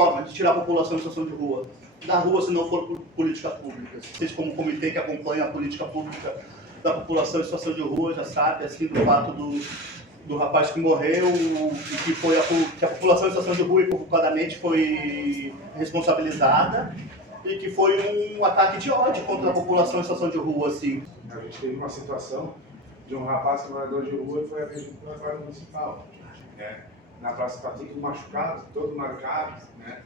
forma de tirar a população em situação de rua da rua se não for por política pública. Vocês, como comitê que acompanha a política pública da população em situação de rua, já sabe, assim, do fato do rapaz que morreu, que a população em situação de rua equivocadamente foi responsabilizada e que foi um ataque de ódio contra a população em situação de rua, assim. A gente teve uma situação de um rapaz que é morador de rua e foi agredido pela guarda municipal, né? Na praça está tudo machucado, todo marcado, né?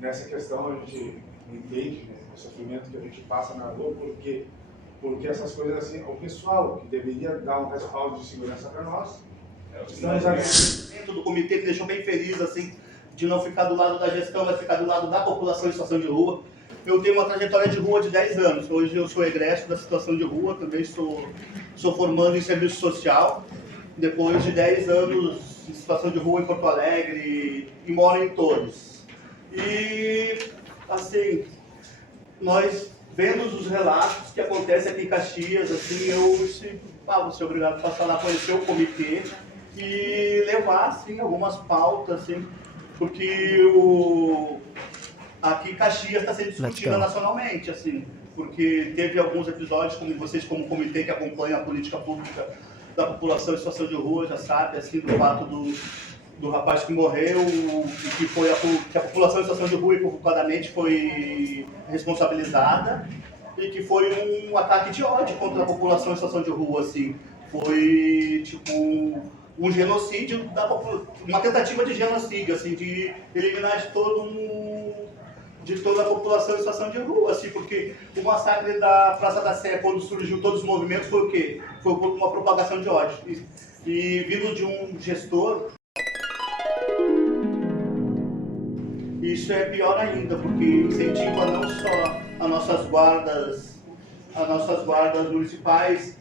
Nessa questão a gente entende, né, o sofrimento que a gente passa na rua, porque essas coisas assim, o pessoal que deveria dar um respaldo de segurança para nós, o do comitê me deixou bem feliz, assim, de não ficar do lado da gestão, mas ficar do lado da população em situação de rua. Eu tenho uma trajetória de rua de 10 anos. Hoje eu sou egresso da situação de rua, também sou formando em serviço social. Depois de 10 anos em situação de rua em Porto Alegre e moro em Torres. E, assim, nós vendo os relatos que acontecem aqui em Caxias, assim, eu vou ser obrigado a passar lá, conhecer o comitê e levar, assim, algumas pautas, assim, porque aqui Caxias está sendo discutida nacionalmente, assim, porque teve alguns episódios, como vocês, como comitê que acompanha a política pública da população em situação de rua, já sabe, assim, do fato do rapaz que morreu e que a população em situação de rua equivocadamente foi responsabilizada e que foi um ataque de ódio contra a população em situação de rua, assim. Foi, tipo, um genocídio, uma tentativa de genocídio, assim, de eliminar de toda a população em situação de rua, assim, porque o massacre da Praça da Sé, quando surgiu todos os movimentos, foi o quê? Foi uma propagação de ódio. E vindo de um gestor, isso é pior ainda, porque incentiva não só as nossas guardas municipais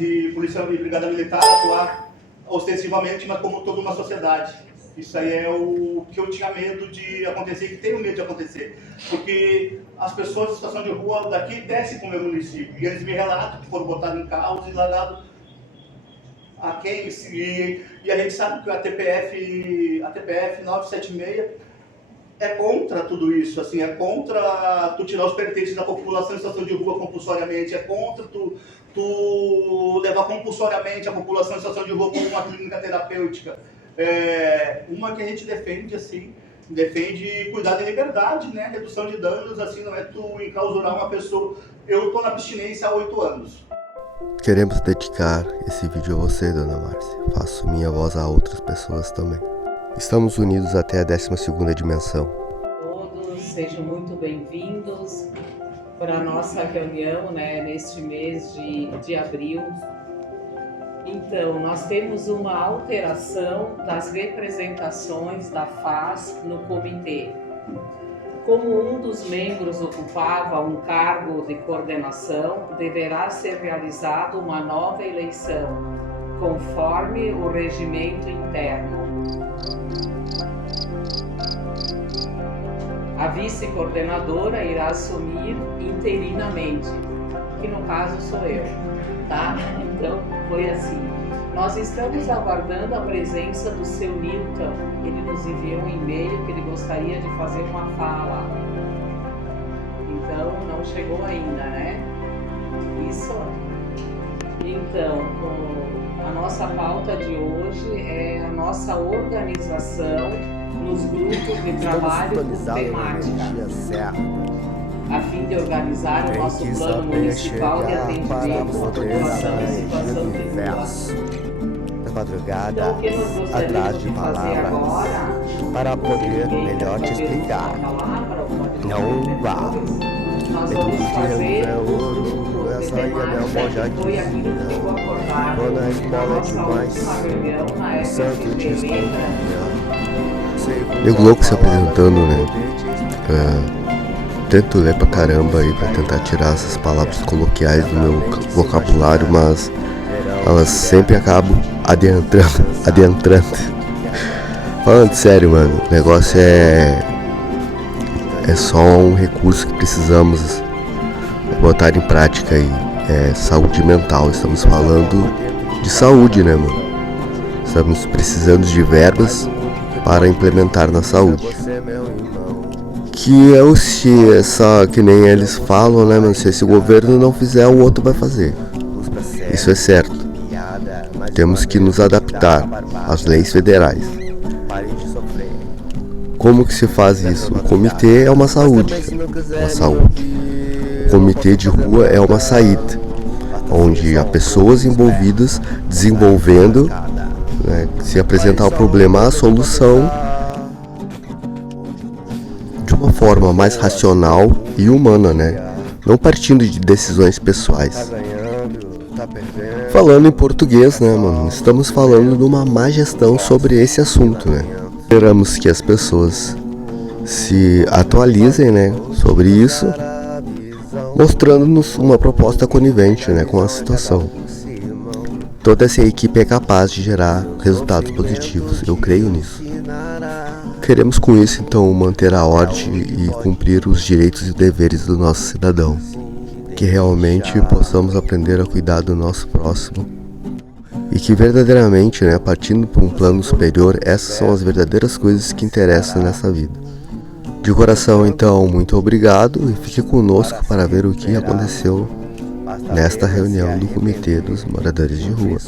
e polícia e brigada militar a atuar ostensivamente, mas como toda uma sociedade. Isso aí é o que eu tinha medo de acontecer, que tenho medo de acontecer. Porque as pessoas em situação de rua daqui descem para o meu município. E eles me relatam que foram botados em carros e largados a quem. E a gente sabe que a TPF 976 é contra tudo isso. Assim, é contra tu tirar os pertences da população em situação de rua compulsoriamente. É contra tu levar compulsoriamente a população em situação de rua como uma clínica terapêutica. Uma que a gente defende, assim, defende cuidar da liberdade, né? Redução de danos, assim, não é tu enclausurar uma pessoa. Eu estou na abstinência há 8 anos. Queremos dedicar esse vídeo a você, Dona Márcia. Faço minha voz a outras pessoas também. Estamos unidos até a 12ª dimensão. Todos sejam muito bem-vindos para a nossa reunião, né, neste mês de abril. Então, nós temos uma alteração das representações da FAS no comitê. Como um dos membros ocupava um cargo de coordenação, deverá ser realizada uma nova eleição, conforme o regimento interno. A vice-coordenadora irá assumir interinamente, que no caso sou eu, tá? Então, foi assim. Nós estamos aguardando a presença do seu Newton. Ele nos enviou um e-mail que ele gostaria de fazer uma fala. Então, não chegou ainda, né? Isso. Então, a nossa pauta de hoje é a nossa organização nos grupos de trabalho por temática, a fim de organizar o nosso plano municipal de atendimento à população em situação de rua. Da madrugada, Então, o que nós gostaríamos atrás de de fazer palavras, agora, para poder melhor te explicar. Não vá. Nós É vamos tudo de fazer é os ouro, grupos de essa aí é minha avó já temática, que foi aquilo que disse. ficou acordado Quando a na escola é nossa demais, última reunião na o santo FGV, te lembra? esconde. Nego louco se apresentando, né? Tento ler pra caramba aí pra tentar tirar essas palavras coloquiais do meu vocabulário, mas elas sempre acabam adentrando. Falando sério, mano, o negócio é só um recurso que precisamos botar em prática aí. É saúde mental. Estamos falando de saúde, né, mano? Estamos precisando de verbas para implementar na saúde. Que é o que nem eles falam, né, mano? Se esse governo não fizer, o outro vai fazer. Isso é certo. Temos que nos adaptar às leis federais. Como que se faz isso? O comitê é uma saúde. O comitê de rua é uma saída, onde há pessoas envolvidas desenvolvendo, né, se apresentar o problema, a solução de uma forma mais racional e humana, né? Não partindo de decisões pessoais. Falando em português, né, mano? Estamos falando de uma má gestão sobre esse assunto, né? Esperamos que as pessoas se atualizem, né, sobre isso, mostrando-nos uma proposta conivente, né, com a situação. Toda essa equipe é capaz de gerar resultados positivos, eu creio nisso. Queremos com isso, então, manter a ordem e cumprir os direitos e deveres do nosso cidadão. Que realmente possamos aprender a cuidar do nosso próximo. E que verdadeiramente, né, partindo para um plano superior, essas são as verdadeiras coisas que interessam nessa vida. De coração, então, muito obrigado e fique conosco para ver o que aconteceu nesta reunião do Comitê dos Moradores de Rua.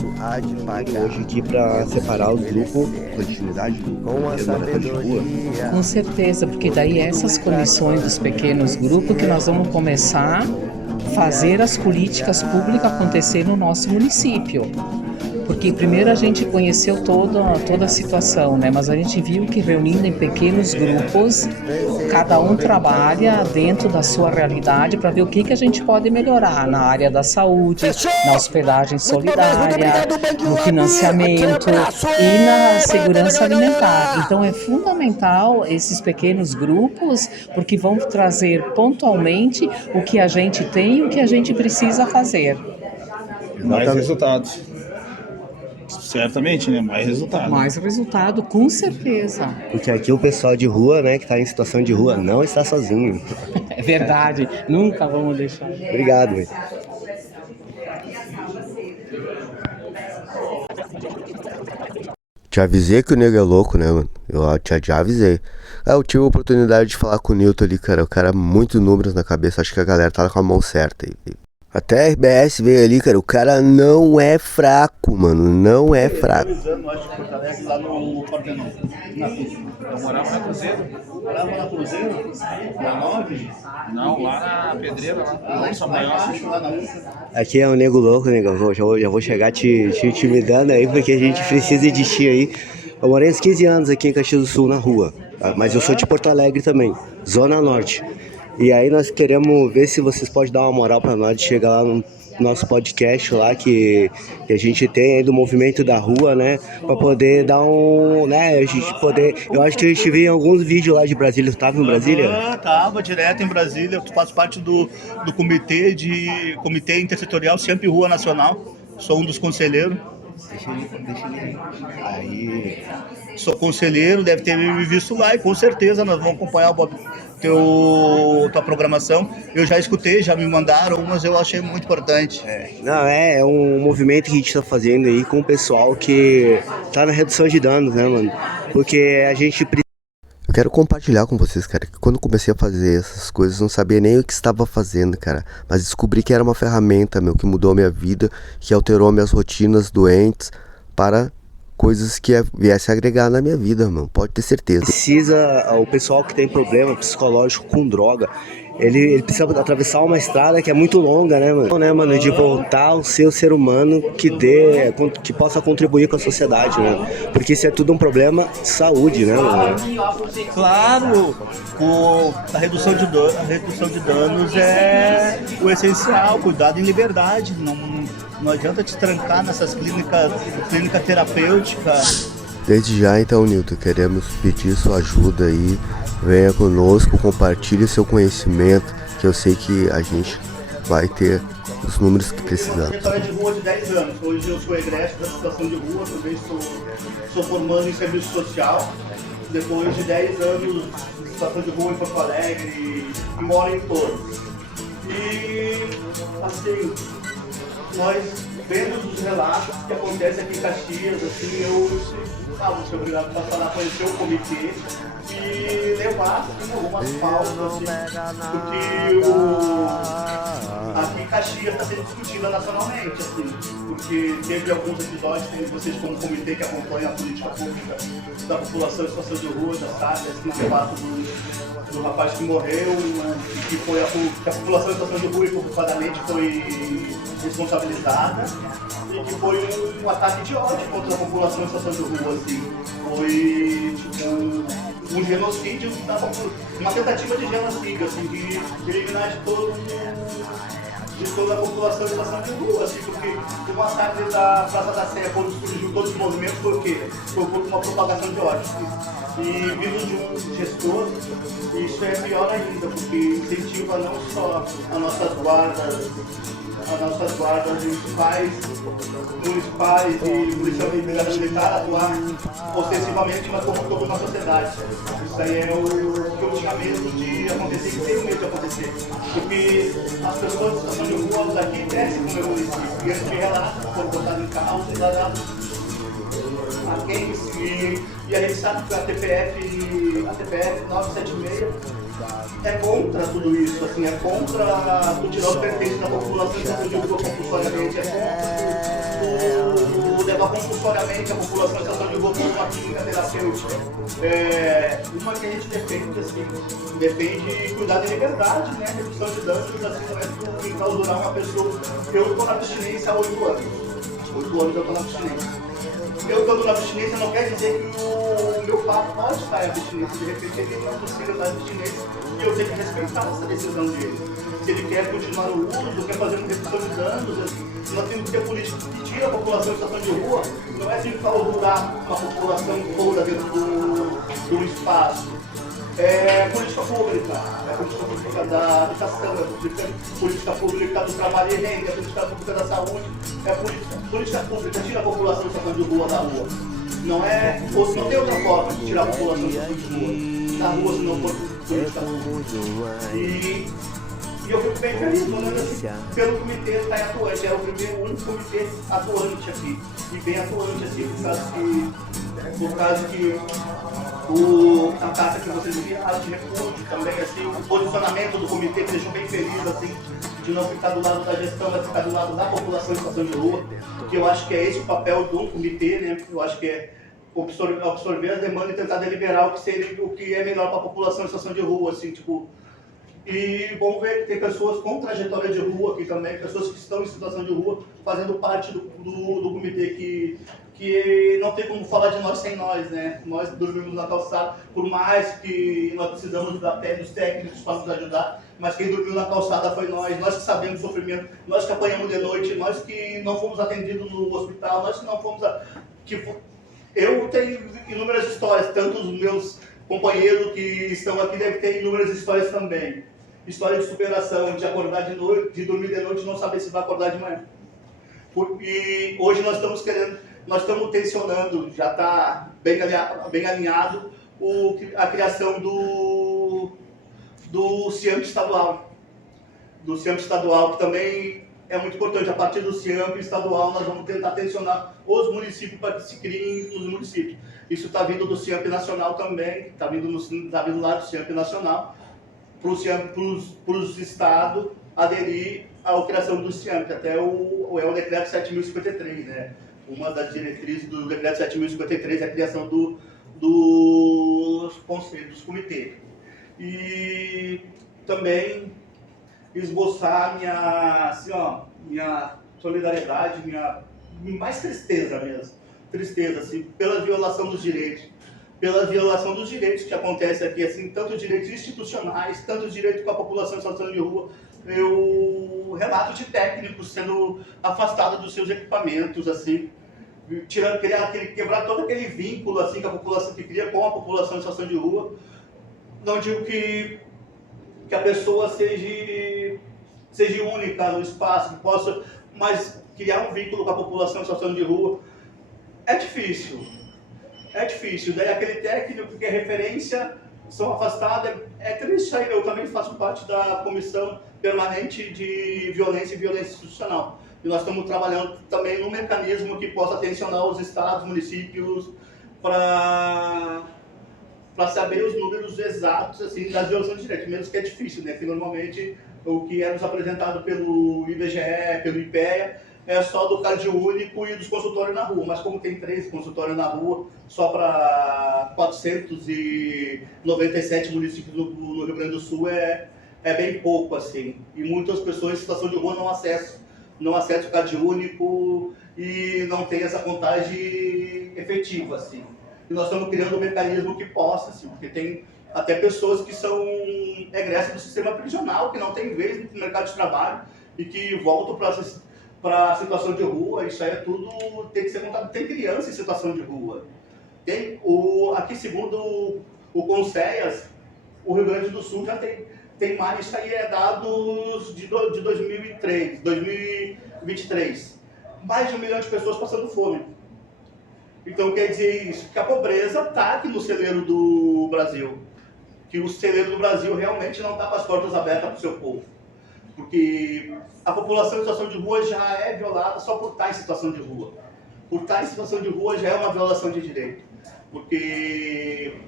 Hoje aqui para separar os grupos, continuidade dos moradores de rua. Com certeza, porque daí essas comissões dos pequenos grupos que nós vamos começar a fazer as políticas públicas acontecer no nosso município. Porque primeiro a gente conheceu toda a situação, né? Mas a gente viu que reunindo em pequenos grupos, cada um trabalha dentro da sua realidade para ver o que a gente pode melhorar na área da saúde, na hospedagem solidária, no financiamento e na segurança alimentar. Então é fundamental esses pequenos grupos, porque vão trazer pontualmente o que a gente tem e o que a gente precisa fazer. Mais resultados. Certamente, né? Mais resultado. Mais resultado, com certeza. Porque aqui o pessoal de rua, né, que está em situação de rua, não está sozinho. É verdade, nunca vamos deixar. Obrigado, velho. Te avisei que o nego é louco, né, mano? Eu já avisei. Eu tive a oportunidade de falar com o Newton ali, cara. O cara muito números na cabeça. Acho que a galera tá com a mão certa aí. Até a RBS veio ali, cara. O cara não é fraco, mano. Não é fraco. Acho que Porto Alegre, lá no Partenon, na PUC. Eu morava na Cruzeiro. Morava na Cruzeiro? Na 9? Não, lá na Pedreira, lá Lá embaixo, lá na UFA. Aqui é um nego louco, negão. Já vou chegar te intimidando aí, porque a gente precisa de ti aí. Eu morei uns 15 anos aqui em Caxias do Sul, na rua. Tá? Mas eu sou de Porto Alegre também, Zona Norte. E aí nós queremos ver se vocês podem dar uma moral pra nós de chegar lá no nosso podcast lá que a gente tem aí do movimento da rua, né? Pra poder dar um, né? A gente poder... Eu acho que a gente viu em alguns vídeos lá de Brasília. Você tava em Brasília? Tava direto em Brasília. Eu faço parte do comitê intersetorial Sempre Rua Nacional. Sou um dos conselheiros. Deixa ele aí. Sou conselheiro, deve ter me visto lá e com certeza nós vamos acompanhar tua programação. Eu já escutei, já me mandaram, mas eu achei muito importante. Não, é um movimento que a gente tá fazendo aí com o pessoal que tá na redução de danos, né, mano? Porque a gente precisa. Eu quero compartilhar com vocês, cara, que quando comecei a fazer essas coisas, não sabia nem o que estava fazendo, cara. Mas descobri que era uma ferramenta, meu, que mudou a minha vida, que alterou minhas rotinas doentes para coisas que viessem agregar na minha vida, mano. Pode ter certeza. O pessoal que tem problema psicológico com droga, ele precisa atravessar uma estrada que é muito longa, né, mano? De voltar ao ser o ser humano que possa contribuir com a sociedade, né? Porque isso é tudo um problema de saúde, né, mano? Claro, a redução de danos é o essencial, cuidado em liberdade. Não adianta te trancar nessas clínica terapêutica. Desde já, então, Newton, queremos pedir sua ajuda aí. Venha conosco, compartilhe seu conhecimento, que eu sei que a gente vai ter os números que precisamos. Eu trabalho de rua de 10 anos. Hoje eu sou egresso da situação de rua, também sou formando em serviço social. Depois de 10 anos de situação de rua em Porto Alegre e moro em Torres. E passei nós vendo os relatos que acontecem aqui em Caxias, assim, eu sou obrigado a falar, conhecer o comitê e levar assim, algumas pautas, assim, porque aqui em Caxias está sendo discutida nacionalmente, assim, porque teve alguns episódios, tem vocês como comitê que acompanha a política pública da população em situação de rua, já sabe, assim, o fato do rapaz que morreu, que foi que a população em situação de rua equivocadamente foi responsabilizada e que foi um ataque de ódio contra a população em situação de rua, assim. Foi tipo um genocídio, uma tentativa de genocídio, assim, de eliminar de toda a população em situação de rua, assim, porque o massacre da Praça da Sé, quando surgiu todos os movimentos, foi o quê? Foi uma propagação de ódio. E vindo de um gestor, isso é pior ainda, porque incentiva não só as nossas guardas municipais e polícia militar a atuar ostensivamente, mas como toda uma sociedade. Isso aí é o que eu tinha medo de acontecer e tenho medo de acontecer. Porque as pessoas em situação de rua daqui descem no meu município, e eles me relatam, foram botados em causa e dados a quem e a gente sabe que a TPF 976 é contra tudo isso, assim, é contra o tirar os pertences da população em situação de rua compulsoriamente, é contra o levar compulsoriamente a população em situação de rua para uma clínica terapêutica. Uma que a gente defende, assim, defende cuidar da liberdade, né, redução de danos, assim, não é enclausurar uma pessoa. Eu estou na abstinência há 8 anos. 8 anos eu estou na abstinência. Eu estando na abstinência não quer dizer que o meu pai pode estar em abstinência, de repente ele não é possível da abstinência e eu tenho que respeitar essa decisão dele. Se ele quer continuar o uso, quer fazer uma redução de danos, nós temos que ter política que tira a população em situação de rua, não é assim clausurar uma população toda dentro do espaço. É política pública da habitação, é política pública do trabalho e renda, é política pública da saúde, é política pública, tira a população em situação de rua da rua. Não tem outra forma de tirar a população em situação de rua da rua se não for política pública. E eu fico bem feliz, falando assim, pelo comitê estar atuante, é o único comitê atuante aqui, e bem atuante assim, por causa que a carta que vocês enviaram de repúdio também, assim, o posicionamento do comitê me deixou bem feliz, assim, de não ficar do lado da gestão, mas ficar do lado da população em situação de rua, porque eu acho que é esse o papel do comitê, né? Eu acho que é absorver as demandas e tentar deliberar o que é melhor para a população em situação de rua, assim, tipo. E vamos ver que tem pessoas com trajetória de rua aqui também, pessoas que estão em situação de rua, fazendo parte do comitê que não tem como falar de nós sem nós, né? Nós dormimos na calçada, por mais que nós precisamos dos técnicos para nos ajudar, mas quem dormiu na calçada foi nós que sabemos o sofrimento, nós que apanhamos de noite, nós que não fomos atendidos no hospital, nós que não fomos... Eu tenho inúmeras histórias, tanto os meus companheiros que estão aqui devem ter inúmeras histórias também. História de superação, de acordar de noite, de dormir de noite e não saber se vai acordar de manhã. E hoje nós estamos tensionando, já está bem alinhado a criação do CIAMP estadual. Do CIAMP estadual, que também é muito importante. A partir do CIAMP estadual, nós vamos tentar tensionar os municípios para que se criem nos municípios. Isso está vindo do CIAMP nacional também, está vindo lá do CIAMP nacional, para os estados aderir à criação do CIAMP, até o decreto 7.053, né? Uma das diretrizes do decreto 7.053 é a criação dos conselhos, dos comitês. E também esboçar minha solidariedade, mais tristeza mesmo, assim, pela violação dos direitos. Pela violação dos direitos que acontece aqui, assim, tanto direitos institucionais, tanto direito com a população em situação de rua. Eu relato de técnicos sendo afastados dos seus equipamentos, assim, quebrar todo aquele vínculo assim, que a população que cria com a população em situação de rua. Não digo que a pessoa seja única no espaço, que possa, mas criar um vínculo com a população em situação de rua é difícil. Daí aquele técnico que é referência são afastados, é triste aí. Eu também faço parte da comissão permanente de violência e violência institucional. E nós estamos trabalhando também num mecanismo que possa tensionar os estados, municípios, para saber os números exatos assim, das violações de direitos, menos que é difícil, né? Que normalmente o que é nos apresentado pelo IBGE, pelo IPEA, é só do CAD único e dos consultórios na rua, mas como tem 13 consultórios na rua, só para 497 municípios no Rio Grande do Sul é bem pouco, assim. E muitas pessoas em situação de rua não acessam o CAD único e não tem essa contagem efetiva, assim. E nós estamos criando um mecanismo que possa, assim, porque tem até pessoas que são egressas do sistema prisional, que não tem vez no mercado de trabalho e que voltam para a situação de rua. Isso aí é tudo, tem que ser contado. Tem criança em situação de rua. Aqui, segundo o Conselhas, o Rio Grande do Sul já tem mais, isso aí é dados de 2023. Mais de 1 milhão de pessoas passando fome. Então quer dizer isso, que a pobreza está aqui no celeiro do Brasil. Que o celeiro do Brasil realmente não está com as portas abertas para o seu povo. Porque a população em situação de rua já é violada só por estar em situação de rua. Por estar em situação de rua já é uma violação de direito. Porque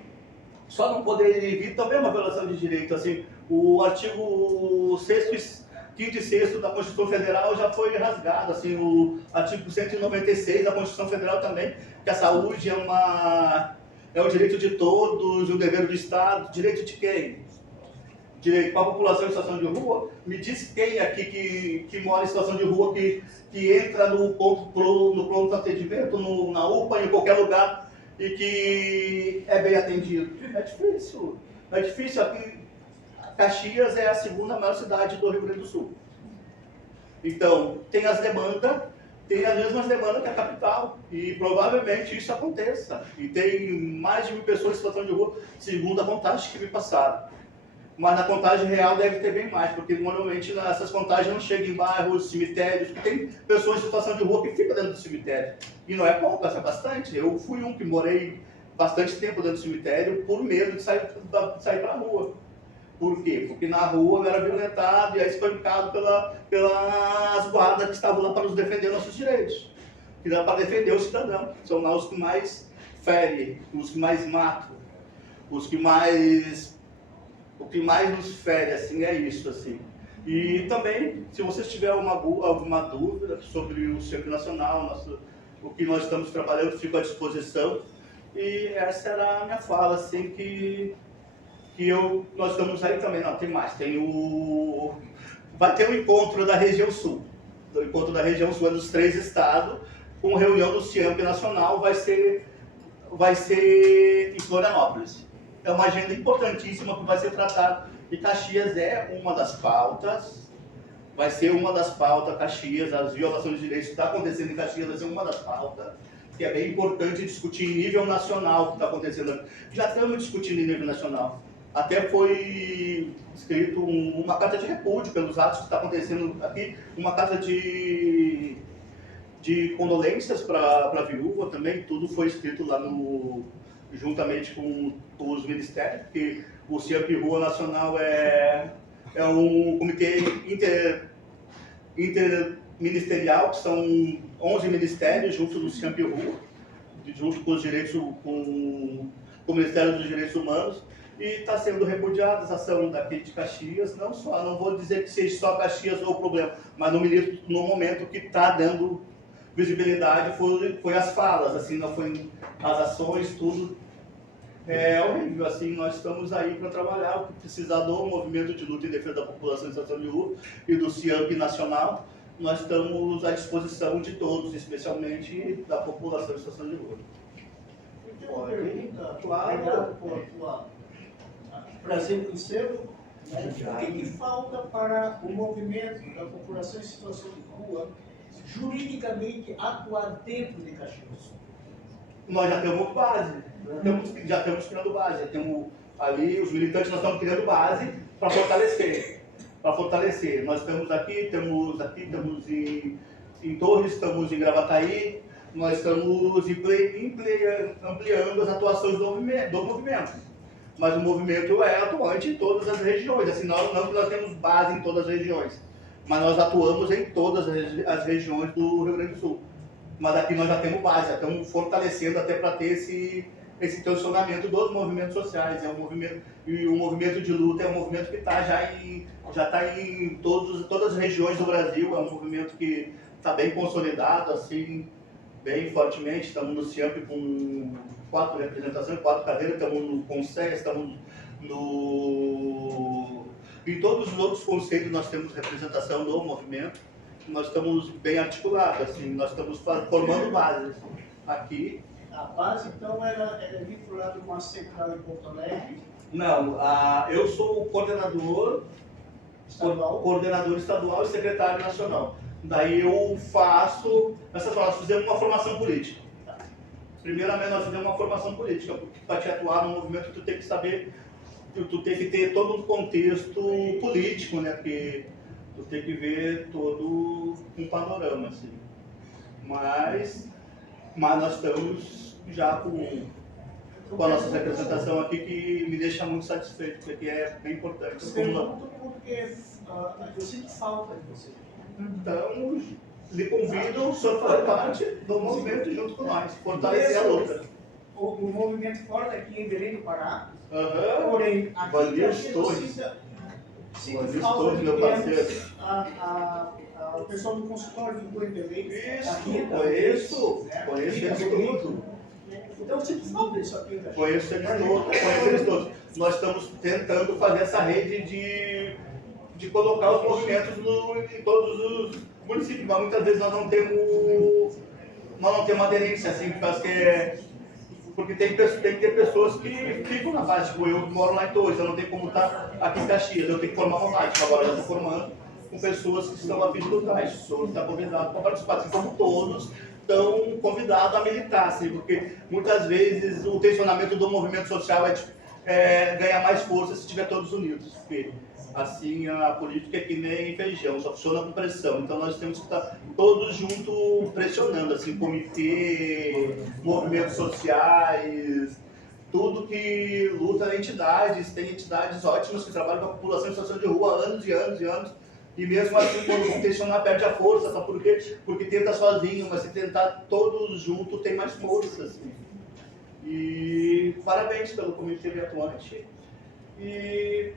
só não poder vir também é uma violação de direito. Assim, o artigo 5º e 6º da Constituição Federal já foi rasgado. Assim, o artigo 196 da Constituição Federal também, que a saúde é o direito de todos, o dever do Estado. Direito de quem? Direito para a população em situação de rua? Me diz quem aqui que mora em situação de rua, que entra no pronto atendimento, na UPA, em qualquer lugar, e que é bem atendido. É difícil. É difícil. Aqui, Caxias é a 2ª maior cidade do Rio Grande do Sul. Então, tem as demandas, tem as mesmas demandas que a capital. E provavelmente isso aconteça. E tem mais de 1.000 pessoas em situação de rua, segundo a contagem que me passaram. Mas na contagem real deve ter bem mais, porque normalmente essas contagens não chegam em bairros, cemitérios, porque tem pessoas em situação de rua que ficam dentro do cemitério. E não é pouco, é bastante. Eu fui um que morei bastante tempo dentro do cemitério por medo de sair para a rua. Por quê? Porque na rua eu era violentado e espancado pelas guardas que estavam lá para nos defender nossos direitos. Que dá para defender o cidadão. São lá os que mais ferem, os que mais matam, o que mais nos fere, assim, é isso, assim. E também, se vocês tiverem alguma dúvida sobre o CIAMP Nacional, o que nós estamos trabalhando, fico à disposição. E essa era a minha fala, assim, nós estamos aí também. Não, tem mais. Vai ter um encontro da região sul. O encontro da região sul é dos 3 estados, com reunião do CIAMP Nacional, vai ser em Florianópolis. É uma agenda importantíssima que vai ser tratada. E Caxias é uma das pautas, vai ser uma das pautas. Caxias, as violações de direitos que está acontecendo em Caxias vai ser uma das pautas, que é bem importante discutir em nível nacional o que está acontecendo. Já estamos discutindo em nível nacional. Até foi escrito uma carta de repúdio pelos atos que está acontecendo aqui, uma carta de condolências para a viúva também. Tudo foi escrito lá juntamente com os ministérios, porque o CIAMP Rua Nacional é um comitê interministerial, que são 11 ministérios junto do CIAMP Rua, junto com com o Ministério dos Direitos Humanos, e está sendo repudiada essa ação daqui de Caxias. Não vou dizer que seja só Caxias o problema, mas no momento que está dando visibilidade foi as falas, assim, não foi as ações, tudo. É horrível, assim. Nós estamos aí para trabalhar o que precisar do movimento de luta em defesa da população em situação de rua e do CIAMP Nacional. Nós estamos à disposição de todos, especialmente da população em situação de rua. Tem uma pergunta, claro, para ser sincero, o que falta para o movimento da população em situação de rua juridicamente atuar dentro de Caxias? Nós já temos base, já estamos criando base, já temos ali os militantes, nós estamos criando base para fortalecer. Nós estamos aqui, estamos em Torres, estamos em Gravataí, nós estamos ampliando as atuações do movimento. Mas o movimento é atuante em todas as regiões, assim, não que nós temos base em todas as regiões, mas nós atuamos em todas as regiões do Rio Grande do Sul. Mas aqui nós já temos base, já estamos fortalecendo até para ter esse tensionamento dos movimentos sociais. E o movimento de luta é um movimento que já está em todas as regiões do Brasil, é um movimento que está bem consolidado, assim, bem fortemente. Estamos no CIAMP com 4 representações, 4 cadeiras, estamos no CONSER, estamos em todos os outros conselhos nós temos representação do movimento. Nós estamos bem articulados, assim, nós estamos formando bases aqui. A base, então, era vinculada com a central em Porto Alegre? Não, eu sou o coordenador estadual e secretário nacional. Daí eu faço nós fizemos uma formação política. Primeiramente, nós fizemos uma formação política, porque para te atuar no movimento, tu tem que saber, tu tem que ter todo um contexto político, né? Porque tu tem que ver todo um panorama, assim. Mas nós estamos já com a nossa representação aqui, que me deixa muito satisfeito, porque é bem importante. Eu pergunto porque eu sinto falta de você. Então, lhe convido, o senhor fazer parte do movimento junto com nós, fortalecer a luta. O movimento forte aqui em Belém do Pará, Aham. porém, aqui Valdir Torres. sinto falta de meu parceiro. o pessoal do consultório do em Belém. Isso, conheço eles todos. Então, eu sinto falta disso aqui. Conheço eles todos. Nós estamos tentando fazer essa rede de colocar os movimentos em todos os municípios, mas muitas vezes nós não temos aderência, assim, porque tem que ter pessoas que ficam na base. Tipo, eu moro lá em Torres, eu não tenho como estar aqui em Caxias, eu tenho que formar uma base. Agora eu estou formando com pessoas que estão a fim de lutar, as pessoas estão convidadas para participar, assim como todos estão convidados a militar, assim, porque muitas vezes o tensionamento do movimento social ganha mais força se estiver todos unidos. Porque, assim, a política é que nem feijão, só funciona com pressão. Então nós temos que estar todos juntos pressionando, assim, comitê, movimentos sociais, tudo que luta entidades. Tem entidades ótimas que trabalham com a população em situação de rua há anos e anos e anos. E mesmo assim, quando tensionar, perde a força, só porque tenta sozinho, mas se tentar todos juntos tem mais força, assim. E parabéns pelo comitê atuante. E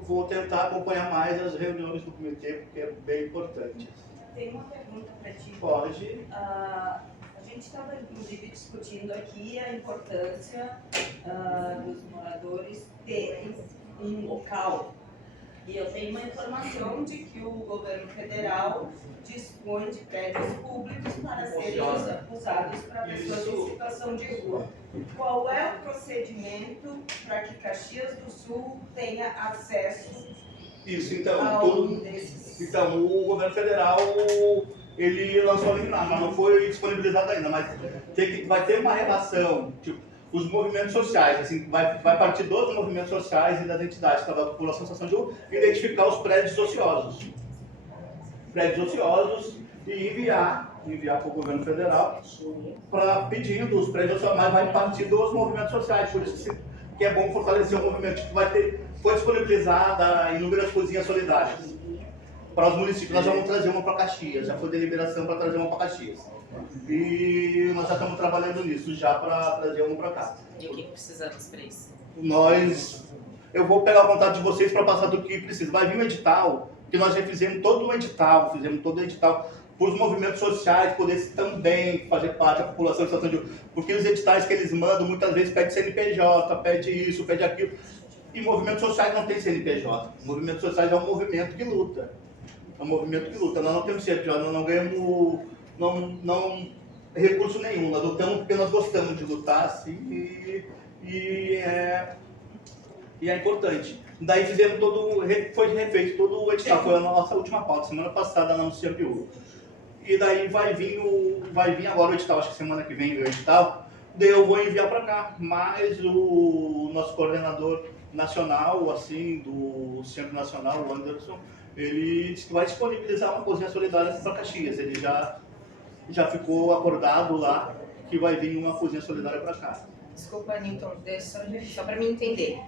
vou tentar acompanhar mais as reuniões do comitê, porque é bem importante. Tem uma pergunta para ti. Pode. A gente estava, inclusive, discutindo aqui a importância dos moradores terem um local. E eu tenho uma informação de que o governo federal dispõe de prédios públicos para serem usados para pessoas em situação de rua. Qual é o procedimento para que Caxias do Sul tenha acesso Isso, então, a um desses? Então, o governo federal, ele lançou a liminar, mas não foi disponibilizado ainda, mas vai ter uma relação, tipo, os movimentos sociais, assim, vai partir dos movimentos sociais e das entidades da população em situação de rua, identificar os prédios ociosos. E enviar para o governo federal pedindo os prédios ociosos, mas vai partir dos movimentos sociais, por isso que é bom fortalecer o movimento. Tipo, foi disponibilizada inúmeras cozinhas solidárias para os municípios. Nós já vamos trazer uma para Caxias, já foi deliberação para trazer uma para Caxias. E nós já estamos trabalhando nisso, já para trazer uma para cá. E o que precisamos para isso? Eu vou pegar o contato de vocês para passar do que precisa. Vai vir um edital, que nós já fizemos todo o edital para os movimentos sociais poderem também fazer parte da população de situação de rua. Porque os editais que eles mandam, muitas vezes pede CNPJ, pede isso, pede aquilo. E movimentos sociais não tem CNPJ. Movimentos sociais é um movimento que luta. Nós não temos CNPJ, nós não ganhamos recurso nenhum. Nós lutamos porque nós gostamos de lutar, assim, e é importante. Daí foi refeito todo o edital, foi a nossa última pauta, semana passada na CIAMP. E daí vai vir agora o edital, acho que semana que vem vem o edital, daí eu vou enviar para cá. Mas o nosso coordenador nacional, assim, do Centro Nacional, o Anderson, ele disse que vai disponibilizar uma cozinha solidária para Caxias. Ele já ficou acordado lá que vai vir uma cozinha solidária para cá. Desculpa, Newton, só para me entender.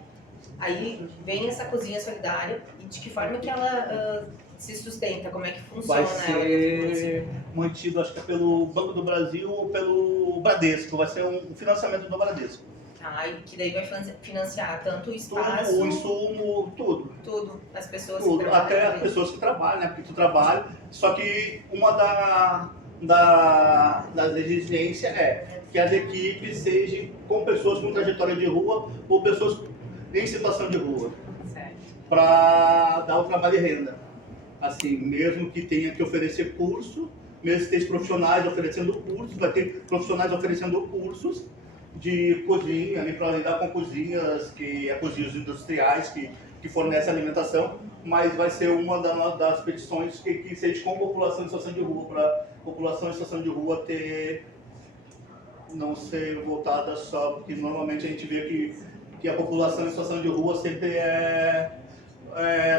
Aí vem essa cozinha solidária e de que forma que ela se sustenta? Como é que funciona? Vai ela dentro do município? ser mantido, acho que é pelo Banco do Brasil ou pelo Bradesco. Vai ser um financiamento do Bradesco. Tá, e que daí vai financiar tanto o espaço, Tudo, o insumo, tudo. tudo, as pessoas Tudo, que trabalham até as ali. pessoas que trabalham, né? Porque tu trabalha. Só que uma das exigências é que as equipes sejam com pessoas com trajetória de rua ou pessoas em situação de rua, Certo. para dar o trabalho e renda. Assim, mesmo que tenha que oferecer curso, mesmo que tenha profissionais oferecendo cursos, vai ter profissionais oferecendo cursos de cozinha, para lidar com cozinhas, cozinhas industriais que fornecem alimentação, mas vai ser uma das petições que seja com a população em situação de rua, para a população em situação de rua não ser voltada só, porque normalmente a gente vê que a população em situação de rua sempre é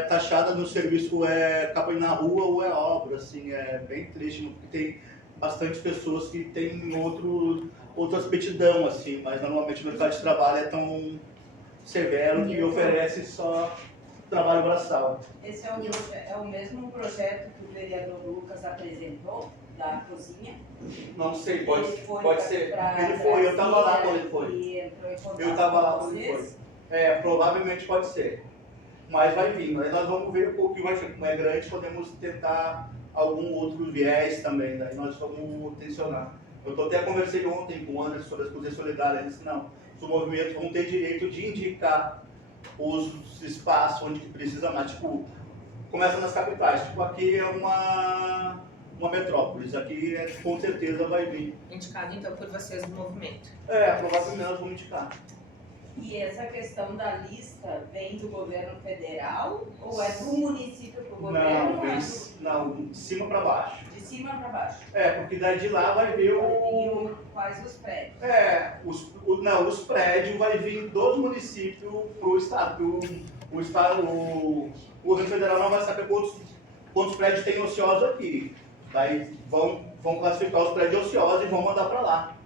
taxada no serviço, acaba indo na rua ou é obra, assim, é bem triste, porque tem bastante pessoas que têm outras aptidão, assim, mas normalmente o mercado de trabalho é tão severo que oferece só trabalho braçal. Esse é o mesmo projeto que o vereador Lucas apresentou, da cozinha? Não sei, Ele pode foi ser. pra Ele foi, eu estava lá Brasília quando ele foi. e entrou em contato Eu estava lá com quando ele vocês? foi. Provavelmente pode ser. Mas vai vir. Aí nós vamos ver o que vai ser. Como é grande, podemos tentar algum outro viés também. Daí nós vamos tensionar. Eu até conversei ontem com o Anderson sobre as cozinhas solidárias. Ele disse, não, os movimentos vão ter direito de indicar os espaços onde precisa mais. Tipo, começa nas capitais. Tipo, aqui é uma metrópole. Aqui com certeza vai vir. Indicado então por vocês do movimento. Provavelmente nós vamos indicar. E essa questão da lista vem do governo federal ou é do município para o governo? Não, de cima para baixo. De cima para baixo. Porque daí de lá vai vir E quais os prédios? Os prédios vai vir dos municípios para o estado. O governo federal não vai saber quantos prédios tem ociosos aqui. Daí vão classificar os prédios ociosos e vão mandar para lá.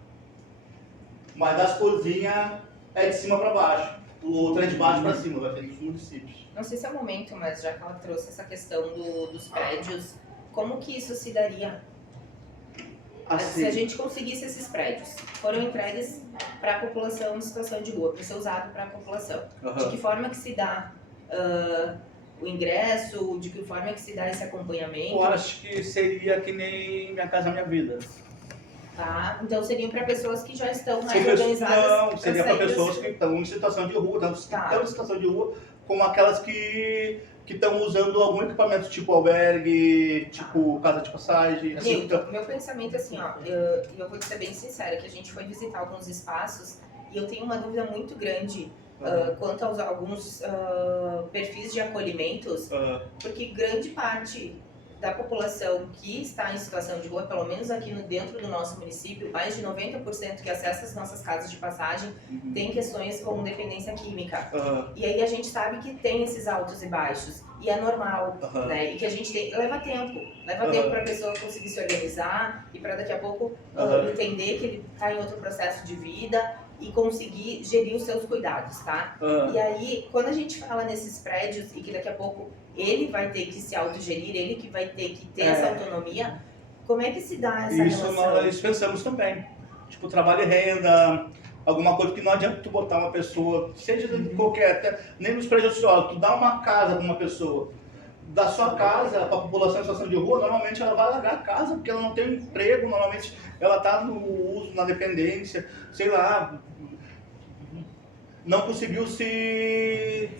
Mas das cozinhas é de cima para baixo. O outro é de baixo para cima, vai ter dos municípios. Não sei se é o momento, mas já que ela trouxe essa questão dos prédios, como que isso se daria? Assim, Se a gente conseguisse esses prédios, foram entregues para a população em situação de rua, para ser usado para a população. De que forma que se dá o ingresso, de que forma que se dá esse acompanhamento? eu acho que seria que nem Minha Casa Minha Vida. Tá? Então seriam para pessoas que já estão mais organizadas. Não, seria para sair pessoas das- que estão em situação de rua, tanto que Tá. estão em situação de rua, como aquelas que estão usando algum equipamento tipo albergue, tipo casa de passagem. Assim, Nilton, meu pensamento é assim, ó, eu vou te ser bem sincera, que a gente foi visitar alguns espaços e eu tenho uma dúvida muito grande quanto aos alguns perfis de acolhimentos, porque grande parte da população que está em situação de rua, pelo menos aqui dentro do nosso município, mais de 90% que acessa as nossas casas de passagem tem questões com dependência química. E aí a gente sabe que tem esses altos e baixos, e é normal, né? E que a gente tem, leva tempo para a pessoa conseguir se organizar e para daqui a pouco entender que ele está em outro processo de vida e conseguir gerir os seus cuidados, tá? E aí, quando a gente fala nesses prédios e que daqui a pouco ele vai ter que se autogerir, ele que vai ter que ter essa autonomia, como é que se dá essa Isso relação? nós pensamos também. Tipo, trabalho e renda, alguma coisa que não adianta tu botar uma pessoa, seja de qualquer, até, nem nos prédios sociais, tu dá uma casa para uma pessoa. Da sua casa, para a população em situação de rua, normalmente ela vai largar a casa porque ela não tem um emprego, normalmente ela está no uso, na dependência, sei lá, não conseguiu se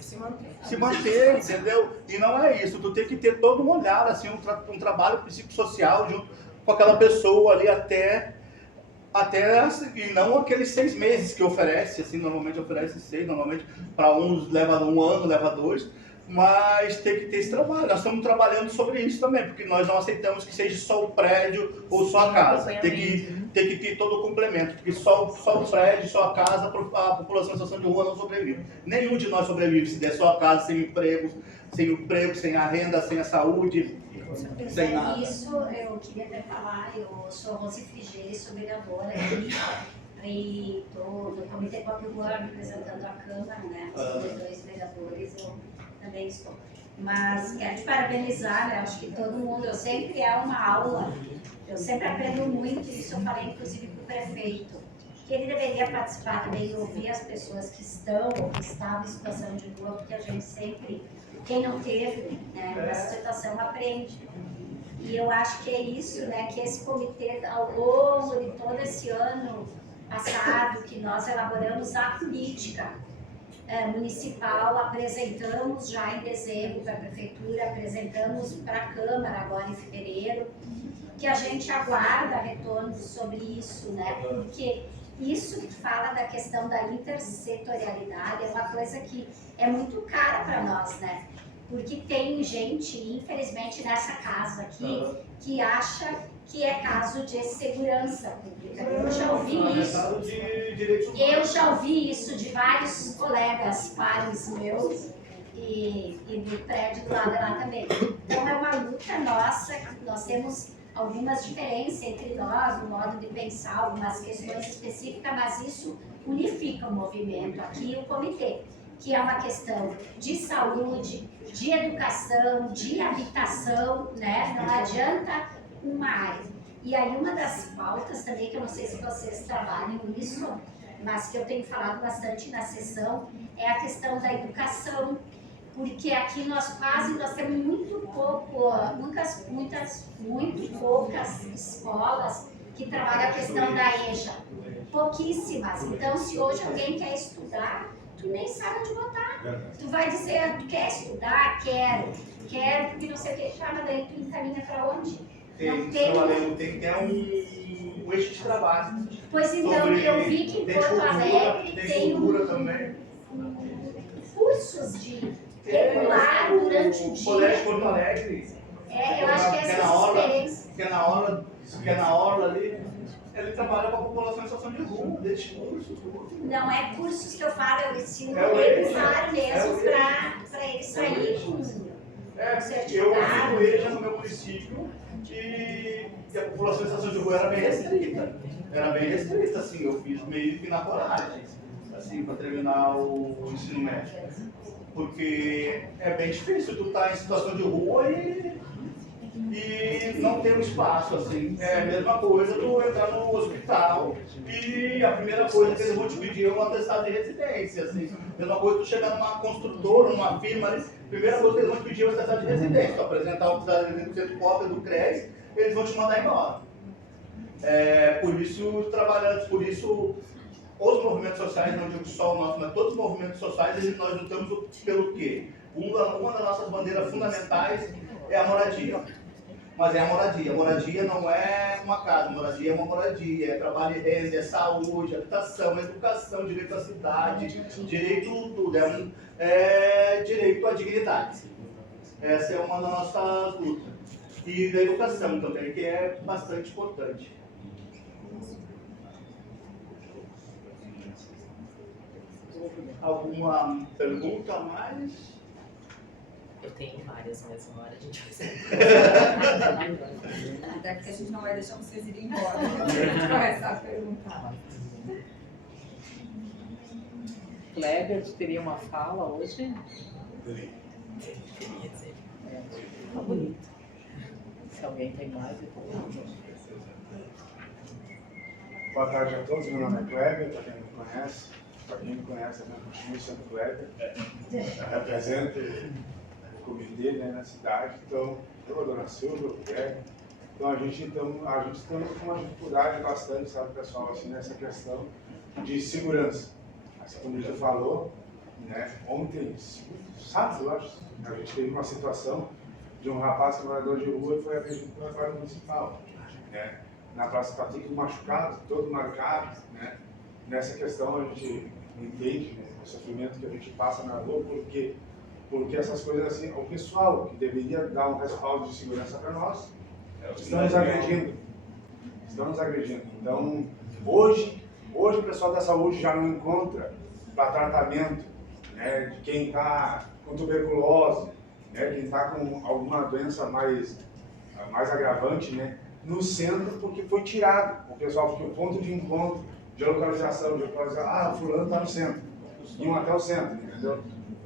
manter, entendeu? E não é isso, tu tem que ter todo um olhar, assim, um trabalho psicossocial junto com aquela pessoa ali até assim, e não aqueles 6 meses que oferece, assim, normalmente oferece 6, normalmente para uns leva 1 ano, leva 2, mas tem que ter esse trabalho. Nós estamos trabalhando sobre isso também, porque nós não aceitamos que seja só o prédio ou só a casa. Tem que ter todo o complemento, porque só o prédio, só a casa, a população em situação de rua não sobrevive. Nenhum de nós sobrevive se der só a casa, sem emprego, sem a renda, sem a saúde, sem nada. Isso eu queria até falar, eu sou Rose Frigeri, sou vereadora aqui. E estou no Comitê Popular representando a Câmara, né? Os 2 vereadores, eu também estou. Mas quero te parabenizar, né? Acho que todo mundo, eu sempre é uma aula, eu sempre aprendo muito, isso eu falei inclusive para o prefeito, que ele deveria participar também e ouvir as pessoas que estão ou que estavam em situação de rua, porque a gente sempre, quem não teve, né, nessa situação aprende. E eu acho que é isso, né, que esse comitê, ao longo de todo esse ano passado, que nós elaboramos a política municipal, apresentamos já em dezembro para a prefeitura, apresentamos para a Câmara agora em fevereiro, que a gente aguarda retorno sobre isso, né, porque isso que fala da questão da intersetorialidade é uma coisa que é muito cara para nós, né? Porque tem gente, infelizmente, nessa casa aqui, que acha que é caso de segurança pública. Eu já ouvi isso. Eu já ouvi isso de vários colegas, pares meus, e do prédio do lado lá também. Então é uma luta nossa, nós temos algumas diferenças entre nós, no modo de pensar, algumas questões específicas, mas isso unifica o movimento aqui, o comitê, que é uma questão de saúde, de educação, de habitação, né? Não adianta uma área. E aí uma das pautas também, que eu não sei se vocês trabalham nisso, mas que eu tenho falado bastante na sessão, é a questão da educação, porque aqui nós temos muito poucas escolas que trabalham a questão da EJA, pouquíssimas. Então, se hoje alguém quer estudar, tu nem sabe onde botar. Tu vai dizer, tu quer estudar? Quero, porque não sei o que, mas daí tu encaminha para onde? Tem que ter um eixo de trabalho. Pois então, eu vi que em Porto Alegre tem cursos de regular durante o dia. Colégio Porto Alegre. Eu acho que essa experiência. Que é na orla ali, ele trabalha com a população em situação de rua, desde curso, tudo. Não é cursos que eu falo, eu ensino regular mesmo para ele sair com certificado. Eu ensino ele já no meu município que a população em situação de rua era bem restrita. Era bem restrita, assim, eu fiz meio que na coragem, assim, para terminar o ensino médio. Porque é bem difícil, tu tá em situação de rua e não ter um espaço, assim. É a mesma coisa tu entrar no hospital e a primeira coisa que eles vão te pedir é um atestado de residência, assim. Mesma coisa tu chegar numa construtora, numa firma ali, a primeira coisa que eles vão te pedir é um atestado de residência. Tu apresentar o atestado de residência do cópia do CRES, eles vão te mandar embora. Por isso, os movimentos sociais, não digo só o nosso, mas todos os movimentos sociais, nós lutamos pelo quê? Uma das nossas bandeiras fundamentais é a moradia. Mas é a moradia. A moradia não é uma casa, a moradia é uma moradia. É trabalho e renda, é saúde, habitação, educação, direito à cidade, direito a tudo. Direito à dignidade. Essa é uma das nossas lutas. E da educação também, que é bastante importante. Alguma pergunta a mais? Eu tenho várias, mas uma hora a gente vai ser. Até porque a gente não vai deixar vocês irem embora. A gente vai começar a perguntar. Kleber, tu teria uma fala hoje? Queria dizer. Tá bonito. Se alguém tem mais, depois. Boa tarde a todos, meu nome é Kleber, para quem não me conhece. Para quem me conhece, eu continuo sendo Kleber. Represento o comitê, né, na cidade. Então, eu, a dona Silvia, o Guilherme. Então, a gente estamos com uma dificuldade bastante, sabe, pessoal, assim, nessa questão de segurança. Assim como ele falou, né, ontem, sábado, eu acho, a gente teve uma situação de um rapaz que é morador de rua e foi atendido pela Guarda Municipal. Né? Na praça está tudo machucado, todo marcado. Né? Nessa questão a gente entende, né, o sofrimento que a gente passa na rua, porque essas coisas assim, o pessoal que deveria dar um respaldo de segurança para nós, estamos agredindo. Então, hoje o pessoal da saúde já não encontra para tratamento, né, de quem está com tuberculose, né, quem está com alguma doença mais agravante, né, no centro, porque foi tirado. O pessoal, porque o ponto de encontro, de localização, fulano está no centro, iam até o centro, entendeu?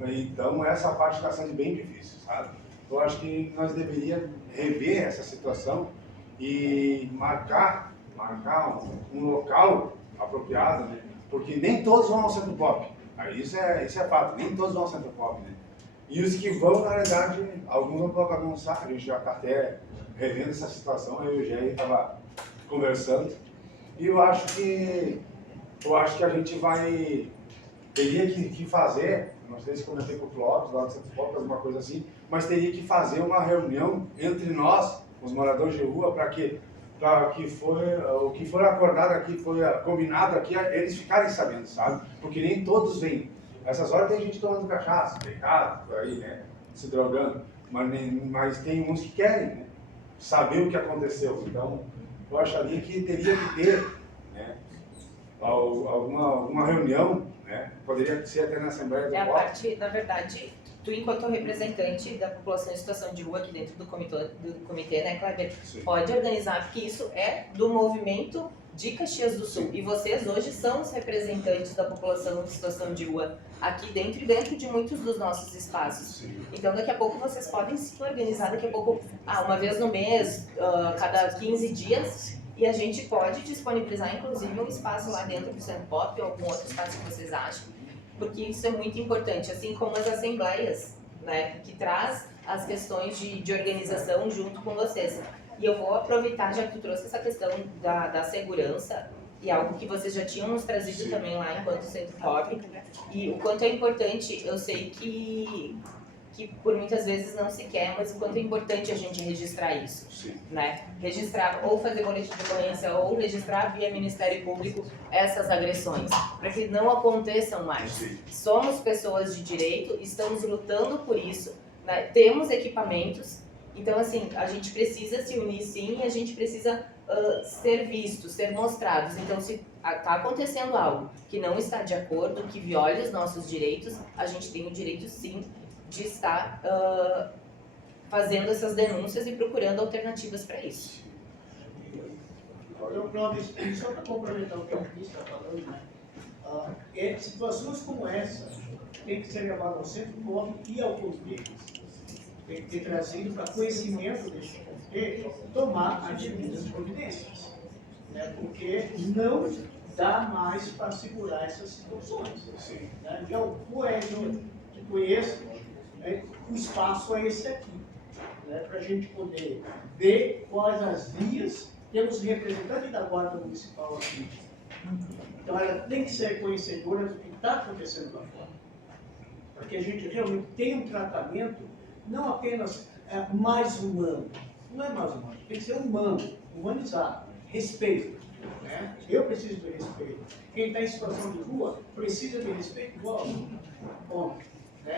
Então essa parte está sendo bem difícil, sabe? Eu acho que nós deveríamos rever essa situação e marcar um local apropriado, né? Porque nem todos vão ao Centro Pop. Aí isso é fato, nem todos vão ao Centro Pop, né? E os que vão, na verdade, alguns vão para bagunçar. A gente já está até revendo essa situação, eu e o Jair estava conversando. E eu acho que a gente teria que fazer, não sei se comentei com o Clóvis, lá do Centro Pop, alguma coisa assim, mas teria que fazer uma reunião entre nós, os moradores de rua, para que o que for acordado aqui, foi combinado aqui, eles ficarem sabendo, sabe? Porque nem todos vêm. Essas horas tem gente tomando cachaça, pecado, por aí, né? Se drogando. Mas tem uns que querem, né? Saber o que aconteceu. Então, eu acharia que teria que ter, né? Alguma reunião, né? Poderia ser até na Assembleia do É a Povo. parte, na verdade, tu enquanto representante da população em situação de rua aqui dentro do comitê, né, Kleber? Sim. Pode organizar, porque isso é do movimento de Caxias do Sul. E vocês hoje são os representantes da população em situação de rua aqui dentro e dentro de muitos dos nossos espaços. Sim. Então daqui a pouco vocês podem se organizar, daqui a pouco, uma vez no mês, cada 15 dias, e a gente pode disponibilizar inclusive um espaço lá dentro do Centro Pop ou algum outro espaço que vocês acham, porque isso é muito importante, assim como as assembleias, né, que traz as questões de organização junto com vocês. E eu vou aproveitar, já que tu trouxe essa questão da segurança, e algo que vocês já tinham nos trazido também lá enquanto Centro Pop, e o quanto é importante, eu sei que por muitas vezes não se quer, mas o quanto é importante a gente registrar isso, Sim. né? Registrar, ou fazer boletim de ocorrência, ou registrar via Ministério Público essas agressões, para que não aconteçam mais. Sim. Somos pessoas de direito, estamos lutando por isso, né? Temos equipamentos, então assim, a gente precisa se unir sim, e a gente precisa ser vistos, ser mostrados. Então se está acontecendo algo que não está de acordo, que viole os nossos direitos, a gente tem o direito sim de estar fazendo essas denúncias e procurando alternativas para isso. Então, Clóvis, só para complementar o que o Cris está falando, né? Situações como essa tem que ser levadas ao Centro Pop e ao comitê. Tem que ter trazido para conhecimento desse comitê tomar as devidas providências, né? Porque não dá mais para segurar essas situações. Né? Então, o Edson, que conheço, o espaço é esse aqui, né? Para a gente poder ver quais as vias. Temos representante da Guarda Municipal aqui. Então, ela tem que ser conhecedora do que está acontecendo lá fora. Para que a gente realmente tenha um tratamento não apenas mais humano. Não é mais humano, tem que ser humano, humanizado, respeito. Né? Eu preciso de respeito. Quem está em situação de rua precisa de respeito igual. Bom, né?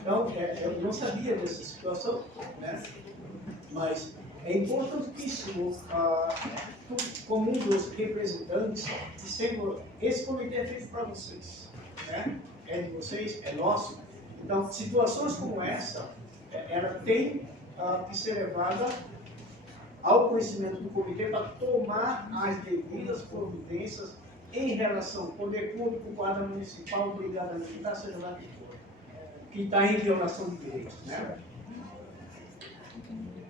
Então, eu não sabia dessa situação, né? Mas é importantíssimo, como um dos representantes, dizendo, esse comitê é feito para vocês, né? É de vocês, é nosso. Então, situações como essa, ela tem que ser levada ao conhecimento do comitê para tomar as devidas providências em relação ao poder público, guarda municipal, brigada militar, seja lá que for, que está em violação de direitos, né?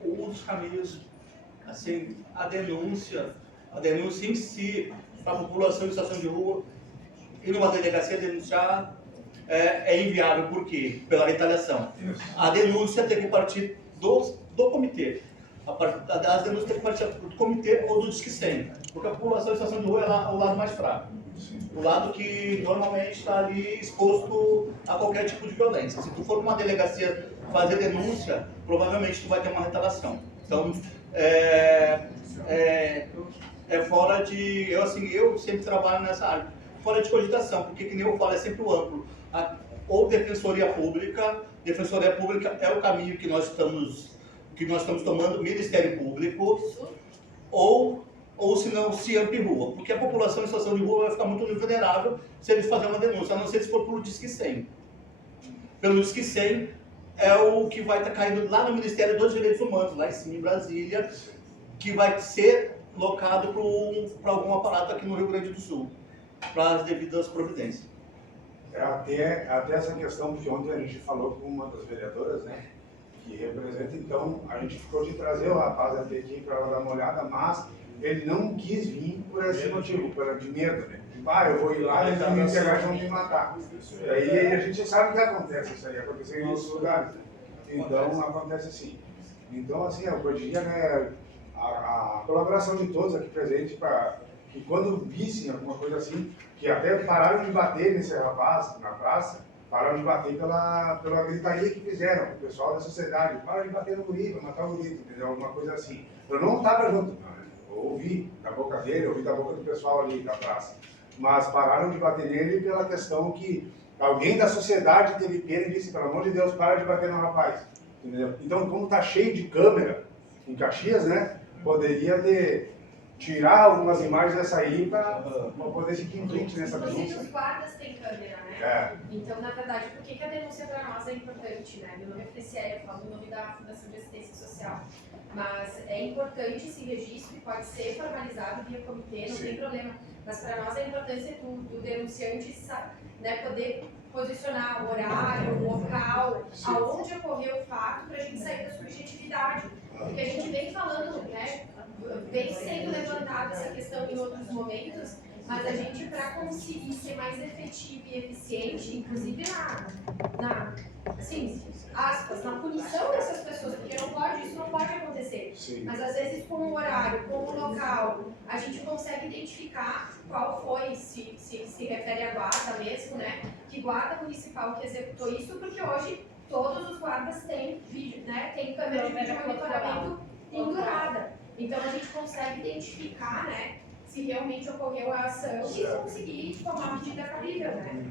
Um dos caminhos, assim, a denúncia em si, para a população em situação de rua, ir numa delegacia denunciar é inviável. Por quê? Pela retaliação. A denúncia tem que partir do comitê. As denúncias têm que partir do comitê ou do Disque 100, porque a população em situação de rua é o lado mais fraco. O lado que normalmente está ali exposto a qualquer tipo de violência. Se tu for numa delegacia fazer denúncia, provavelmente tu vai ter uma retaliação. Então, é fora de... Eu sempre trabalho nessa área. Fora de cogitação, porque, que nem eu falo, é sempre o amplo. Ou Defensoria Pública é o caminho que nós estamos tomando, Ministério Público, ou se não, CIAMP Rua, porque a população em situação de rua vai ficar muito vulnerável se eles fazerem uma denúncia, a não ser se for pelo Disque 100. Pelo Disque 100 é o que vai estar caindo lá no Ministério dos Direitos Humanos, lá em cima, em Brasília, que vai ser locado para algum aparato aqui no Rio Grande do Sul, para as devidas providências. Até essa questão, porque ontem a gente falou com uma das vereadoras, né, que representa, então a gente ficou de trazer o rapaz até aqui para ela dar uma olhada, mas ele não quis vir por esse motivo, de medo, né? Eu vou ir lá, eles vão me pegar e vão me matar. E aí a gente sabe que acontece isso aí, acontece em outros lugares, né? Então acontece assim. Então, assim, eu podia, né, a colaboração de todos aqui presentes para que quando vissem alguma coisa assim, que até pararam de bater nesse rapaz na praça, pararam de bater pela gritaria que fizeram, o pessoal da sociedade, para de bater no guri, vai matar o guri, entendeu? Alguma coisa assim. Eu não estava junto, né? Eu ouvi da boca dele, ouvi da boca do pessoal ali da praça, mas pararam de bater nele pela questão que alguém da sociedade teve pena e disse, pelo amor de Deus, para de bater no rapaz, entendeu? Então, como está cheio de câmera em Caxias, né, poderia tirar algumas imagens dessa aí para poder seguir em frente nessa denúncia. Inclusive os guardas têm câmera, né? É. Então, na verdade, por que a denúncia para nós é importante, né? Meu nome é Feliciana, eu falo em nome da Fundação de Assistência Social. Mas é importante esse registro e pode ser formalizado via comitê, não tem problema. Mas para nós a importância do denunciante, né, poder posicionar o horário, o local, aonde ocorreu o fato, para a gente sair da subjetividade. Porque a gente vem falando, né, vem sendo levantada essa questão em outros momentos, mas a gente, para conseguir ser mais efetivo e eficiente, inclusive assim, aspas, na punição dessas pessoas, porque isso não pode acontecer. Sim. Mas às vezes com o horário, com o local, a gente consegue identificar qual foi, se refere à guarda mesmo, né? Que guarda municipal que executou isso, porque hoje todos os guardas têm vídeo, né? Tem câmera de vídeo monitoramento pendurada. Então a gente consegue identificar, né? Se realmente ocorreu a ação e conseguir tomar a medida cabível, né?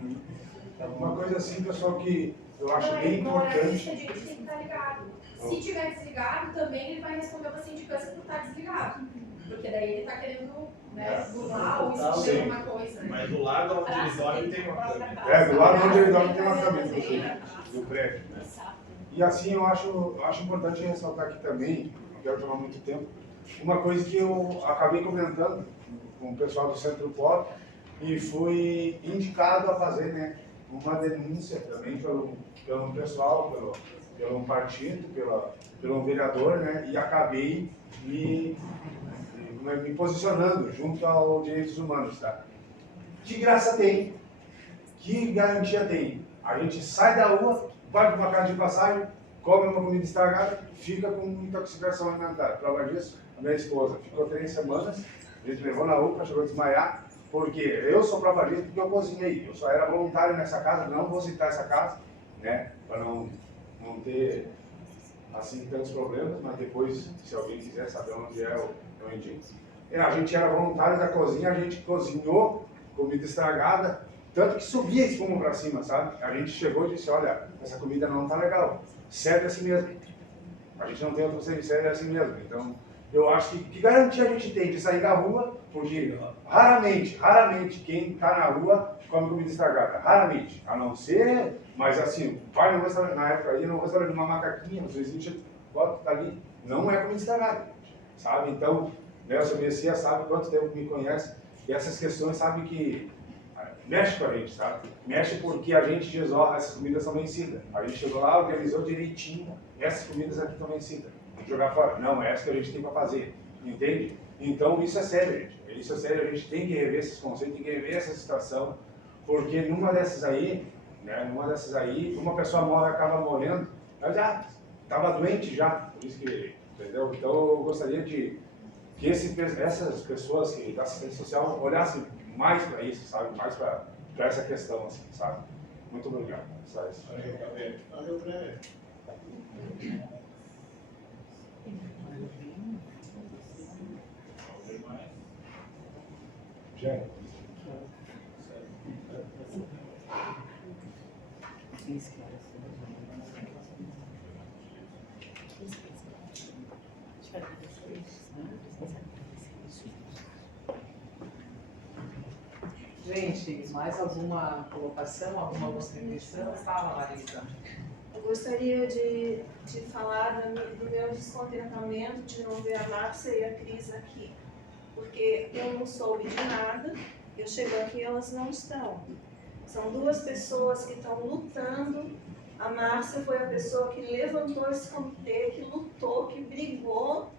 Uma coisa assim, pessoal, que eu acho bem importante. A importante. gente tem que estar ligado. Se tiver desligado, também ele vai responder uma sindicância por estar desligado. Porque daí ele está querendo, né, burlar ou esconder alguma coisa. Né? Mas do lado onde ele dorme tem uma câmera. Do lado onde ele dorme tem uma câmera do prédio, né? E assim eu acho importante ressaltar aqui também, não quero tomar muito tempo, uma coisa que eu acabei comentando com o pessoal do Centro Pop e fui indicado a fazer, né, uma denúncia também pelo pessoal, pelo partido, pelo vereador, né, e acabei me posicionando junto ao Direitos Humanos, tá? Que graça tem? Que garantia tem? A gente sai da rua, vai para uma casa de passagem, come uma comida estragada, fica com intoxicação alimentar. Prova disso, a minha esposa ficou 3 semanas, a gente levou na UPA, chegou a desmaiar, porque eu sou prova disso porque eu cozinhei. Eu só era voluntário nessa casa, não vou citar essa casa, né, para não ter assim tantos problemas, mas depois, se alguém quiser saber onde é, eu indico. A gente era voluntário da cozinha, a gente cozinhou comida estragada, tanto que subia espuma para cima, sabe? A gente chegou e disse, olha, essa comida não está legal, serve assim mesmo. A gente não tem outro serviço, serve assim mesmo. Então, eu acho que garantia a gente tem de sair da rua, porque raramente quem está na rua come comida estragada. Raramente, a não ser, mas assim, vai no restaurante, na época aí, no restaurante de uma macaquinha, os vizinhos bota ali, não é comida estragada, sabe? Então, né, o seu Messias sabe quanto tempo me conhece, e essas questões sabe que mexe com a gente, sabe? Mexe porque a gente diz, ó, essas comidas são vencidas. A gente chegou lá, organizou direitinho, essas comidas aqui estão vencidas. Vamos jogar fora. Não, é essa que a gente tem para fazer, entende? Então isso é sério, gente. Isso é sério, a gente tem que rever esses conceitos, tem que rever essa situação, porque numa dessas aí, uma pessoa morre, acaba morrendo, ela já estava doente já, por isso que, entendeu? Então eu gostaria que essas pessoas da assistência social olhassem mais para isso, sabe? Mais para essa questão, assim, sabe? Muito obrigado. Só isso. Valeu, Cleber. Gente. Gente, mais alguma colocação, alguma contribuição? Fala, Marisa. Eu gostaria de falar do meu descontentamento de não ver a Márcia e a Cris aqui, porque eu não soube de nada, eu chego aqui e elas não estão. São duas pessoas que estão lutando. A Márcia foi a pessoa que levantou esse comitê, que lutou, que brigou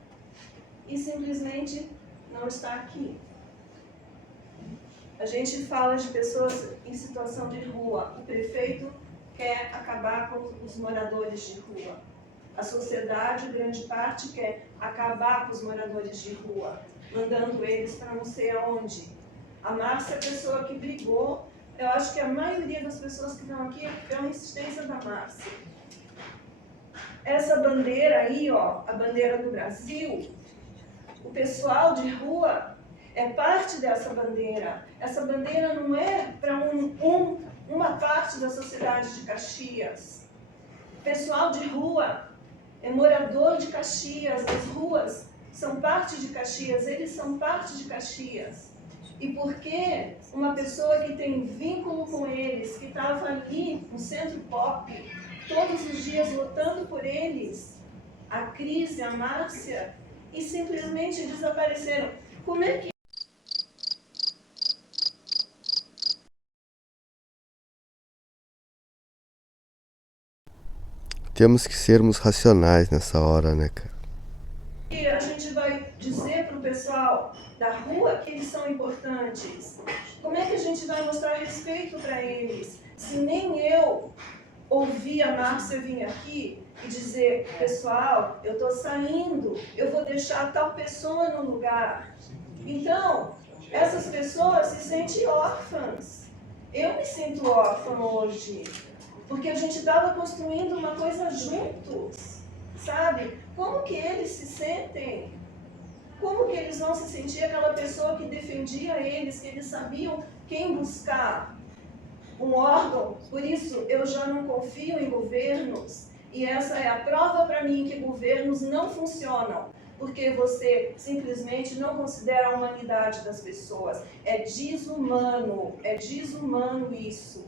e simplesmente não está aqui. A gente fala de pessoas em situação de rua. O prefeito quer acabar com os moradores de rua. A sociedade, grande parte, quer acabar com os moradores de rua, mandando eles para não sei aonde. A Márcia é a pessoa que brigou. Eu acho que a maioria das pessoas que estão aqui é uma insistência da Márcia. Essa bandeira aí, ó, a bandeira do Brasil, o pessoal de rua é parte dessa bandeira. Essa bandeira não é para uma parte da sociedade de Caxias. O pessoal de rua é morador de Caxias, as ruas são parte de Caxias, eles são parte de Caxias. E porque uma pessoa que tem vínculo com eles, que estava ali no Centro Pop, todos os dias lutando por eles, a Cris e a Márcia, e simplesmente desapareceram. Como é que Temos que sermos racionais nessa hora, né, cara? a gente vai dizer para o pessoal da rua que eles são importantes? Como é que a gente vai mostrar respeito para eles? Se nem eu ouvi a Márcia vir aqui e dizer, pessoal, eu estou saindo, eu vou deixar tal pessoa no lugar. Então, essas pessoas se sentem órfãs. Eu me sinto órfã hoje, porque a gente estava construindo uma coisa juntos, sabe? Como que eles se sentem? Como que eles vão se sentir aquela pessoa que defendia eles, que eles sabiam quem buscar? Um órgão. Por isso, eu já não confio em governos. E essa é a prova para mim que governos não funcionam. Porque você simplesmente não considera a humanidade das pessoas. É desumano isso.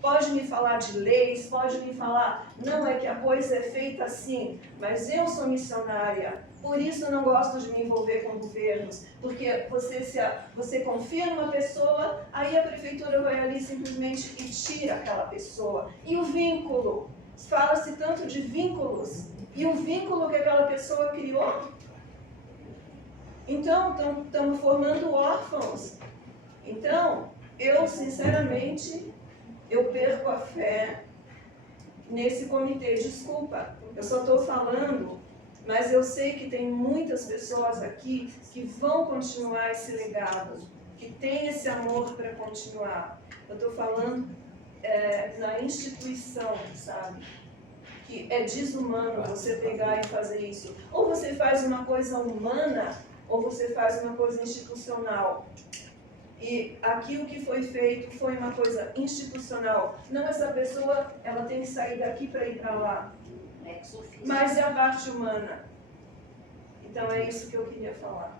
Pode me falar de leis, pode me falar, não é que a coisa é feita assim, mas eu sou missionária, por isso eu não gosto de me envolver com governos, porque você confia numa pessoa, aí a prefeitura vai ali simplesmente e tira aquela pessoa. E o vínculo? Fala-se tanto de vínculos, e o vínculo que aquela pessoa criou? Então, estamos formando órfãos. Então, eu sinceramente, eu perco a fé nesse comitê. Desculpa, eu só estou falando, mas eu sei que tem muitas pessoas aqui que vão continuar esse legado, que tem esse amor para continuar. Eu estou falando na instituição, sabe? Que é desumano você pegar e fazer isso. Ou você faz uma coisa humana, ou você faz uma coisa institucional. E aqui o que foi feito foi uma coisa institucional. Não essa pessoa, ela tem que sair daqui para ir para lá. Mas é a parte humana. Então é isso que eu queria falar.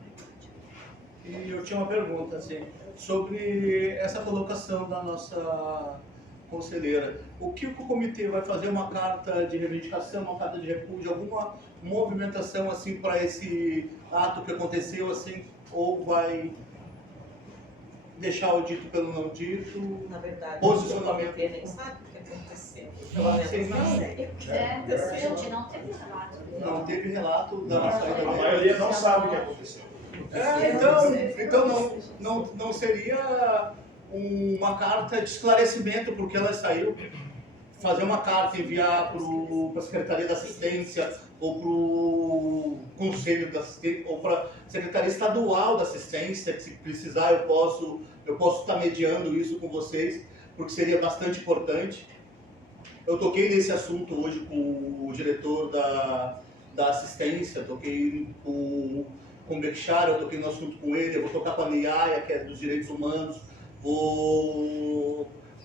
E eu tinha uma pergunta, assim, sobre essa colocação da nossa conselheira. O que o comitê vai fazer? Uma carta de reivindicação, uma carta de repúdio, alguma movimentação, assim, para esse ato que aconteceu, assim, ou vai deixar o dito pelo não dito? Na verdade, posicionamento. o comitê nem sabe o que aconteceu. Sim, Não teve relato. Não teve relato da saída dele. A maioria não sabe o que aconteceu. Então não seria uma carta de esclarecimento porque ela saiu? Fazer uma carta, enviar para a Secretaria da Assistência ou para o Conselho da Assistência ou para a Secretaria Estadual da Assistência, que se precisar eu posso estar mediando isso com vocês, porque seria bastante importante. Eu toquei nesse assunto hoje com o diretor da assistência, toquei com o Bechara, eu toquei no assunto com ele, eu vou tocar com a Niaia, que é dos direitos humanos,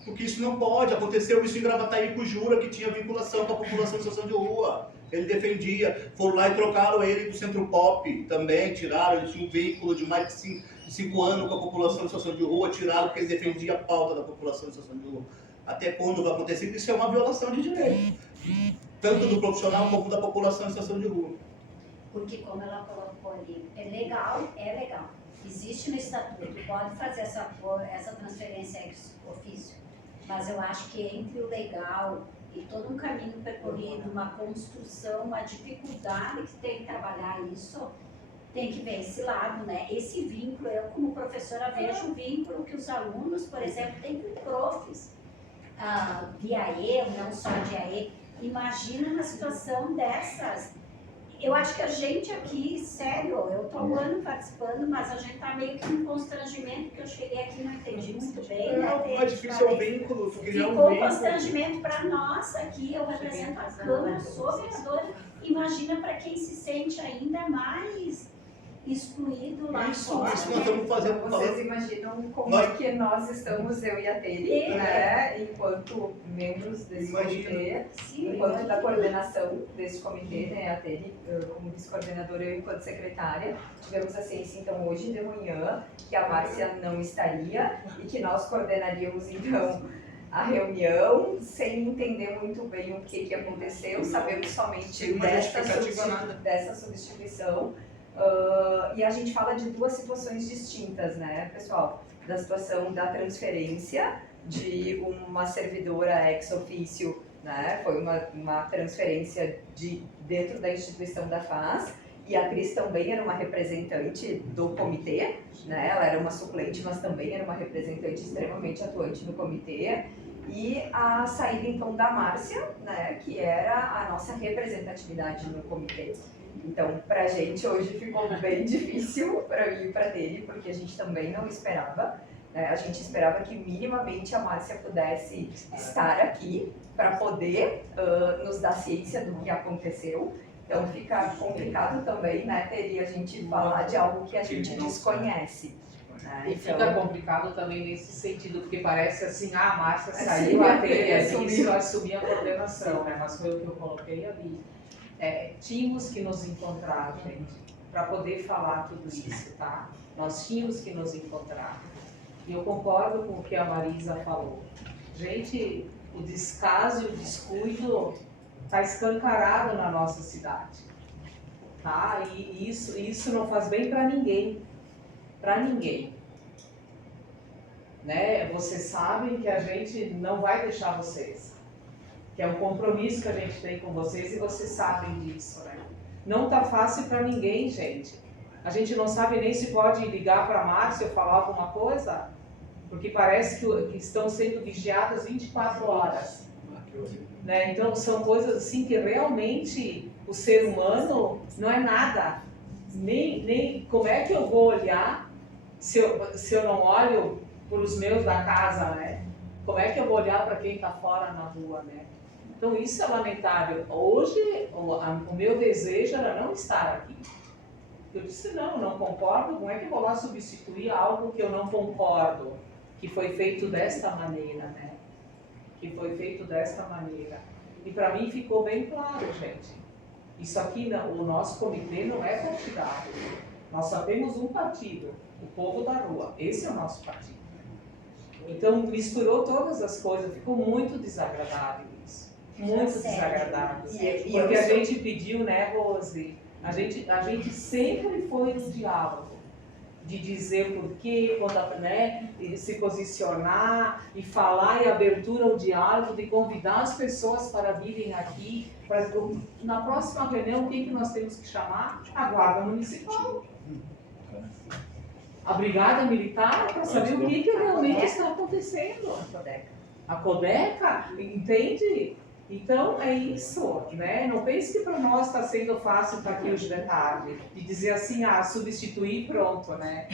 porque isso não pode. Aconteceu isso em Gravataí com o Jura, que tinha vinculação com a população em situação de rua. Ele defendia, foram lá e trocaram ele do Centro Pop também, tiraram, ele tinha um veículo de mais de 5 anos com a população em situação de rua, tiraram porque ele defendia a pauta da população em situação de rua. Até quando vai acontecer? Isso é uma violação de direito, tanto do profissional como da população em situação de rua. Porque como ela colocou ali, é legal. Existe no estatuto, pode fazer essa transferência ex ofício. mas eu acho que entre o legal e todo um caminho percorrido, uma construção, uma dificuldade que tem que trabalhar isso, tem que ver esse lado, né? Esse vínculo, eu como professora vejo o vínculo que os alunos, por exemplo, têm com profs de AE, não só de AE. Imagina uma situação dessas. Eu acho que a gente aqui, sério, eu estou um ano participando, mas a gente está meio que em constrangimento, porque eu cheguei aqui e não entendi muito bem. O mais difícil é o vínculo, criar um ficou vínculo. Constrangimento para nós aqui, eu represento a Câmara, sou vereadora. Imagina para quem se sente ainda mais excluído lá fora. Isso nós estamos fazendo. Vocês imaginam como Nós- é que nós estamos, eu e a Teri, né, enquanto membros desse comitê, enquanto da coordenação desse comitê, né, a Teri como vice-coordenadora, eu enquanto secretária, tivemos a ciência então hoje de manhã que a Márcia não estaria e que nós coordenaríamos então a reunião sem entender muito bem o que aconteceu, sabemos somente dessa substituição. E a gente fala de duas situações distintas, né, pessoal? Da situação da transferência de uma servidora ex officio, né? Foi uma transferência dentro da instituição da FAS, e a Cris também era uma representante do comitê, né? Ela era uma suplente, mas também era uma representante extremamente atuante no comitê. E a saída então da Márcia, né, que era a nossa representatividade no comitê. Então, pra gente hoje ficou bem difícil, para mim e pra Teri, porque a gente também não esperava, né? A gente esperava que minimamente a Márcia pudesse estar aqui para poder nos dar ciência do que aconteceu. Então fica complicado também, né, Teri, a gente falar de algo que a gente desconhece. E fica complicado também nesse sentido, porque parece assim, a Márcia saiu, a Teri assumiu a coordenação, né? Mas foi o que eu coloquei ali. Tínhamos que nos encontrar, gente, para poder falar tudo isso, tá? Nós tínhamos que nos encontrar. E eu concordo com o que a Marisa falou. Gente, o descaso e o descuido está escancarado na nossa cidade, tá? E isso não faz bem para ninguém. Para ninguém. Né? Vocês sabem que a gente não vai deixar vocês. Que é um compromisso que a gente tem com vocês e vocês sabem disso, né? Não tá fácil para ninguém, gente. A gente não sabe nem se pode ligar para a Márcia ou falar alguma coisa, porque parece que estão sendo vigiadas 24 horas. Né? Então são coisas assim que realmente o ser humano não é nada. Nem como é que eu vou olhar se eu não olho para os meus da casa, né? Como é que eu vou olhar para quem está fora na rua, né? Então isso é lamentável. Hoje o meu desejo era não estar aqui. Eu disse não concordo, como é que eu vou lá substituir algo que eu não concordo, que foi feito desta maneira, né? Que foi feito desta maneira. E para mim ficou bem claro, gente. Isso aqui, o nosso comitê não é partidário. Nós só temos um partido, o povo da rua. Esse é o nosso partido. Então misturou todas as coisas, ficou muito desagradável isso. Muito desagradável. Porque a gente pediu, né, Rose? A gente sempre foi no diálogo, de dizer o porquê, né, se posicionar e falar, e abertura ao diálogo, de convidar as pessoas para virem aqui. Na próxima reunião, o que nós temos que chamar? A Guarda Municipal. A Brigada Militar, para saber o que realmente está acontecendo. A Codeca, entende? Então é isso, né? Não pense que para nós está sendo fácil estar aqui hoje de tarde, de dizer assim, substituir e pronto, né?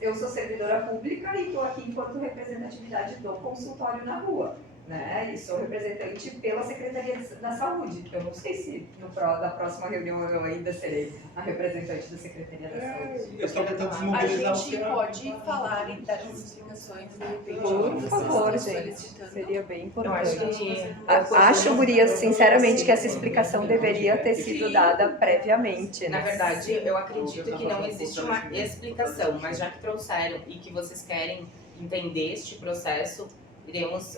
Eu sou servidora pública e estou aqui enquanto representatividade do consultório na rua, né? E sou representante pela Secretaria da Saúde. Eu não sei se da próxima reunião eu ainda serei a representante da Secretaria da Saúde. A gente pode falar das explicações Por favor, gente. Seria bem importante. Acho, Gurias, sinceramente, que essa explicação deveria ter sido dada previamente. Na verdade, eu acredito que não existe uma explicação, mas já que trouxeram e que vocês querem entender este processo, iremos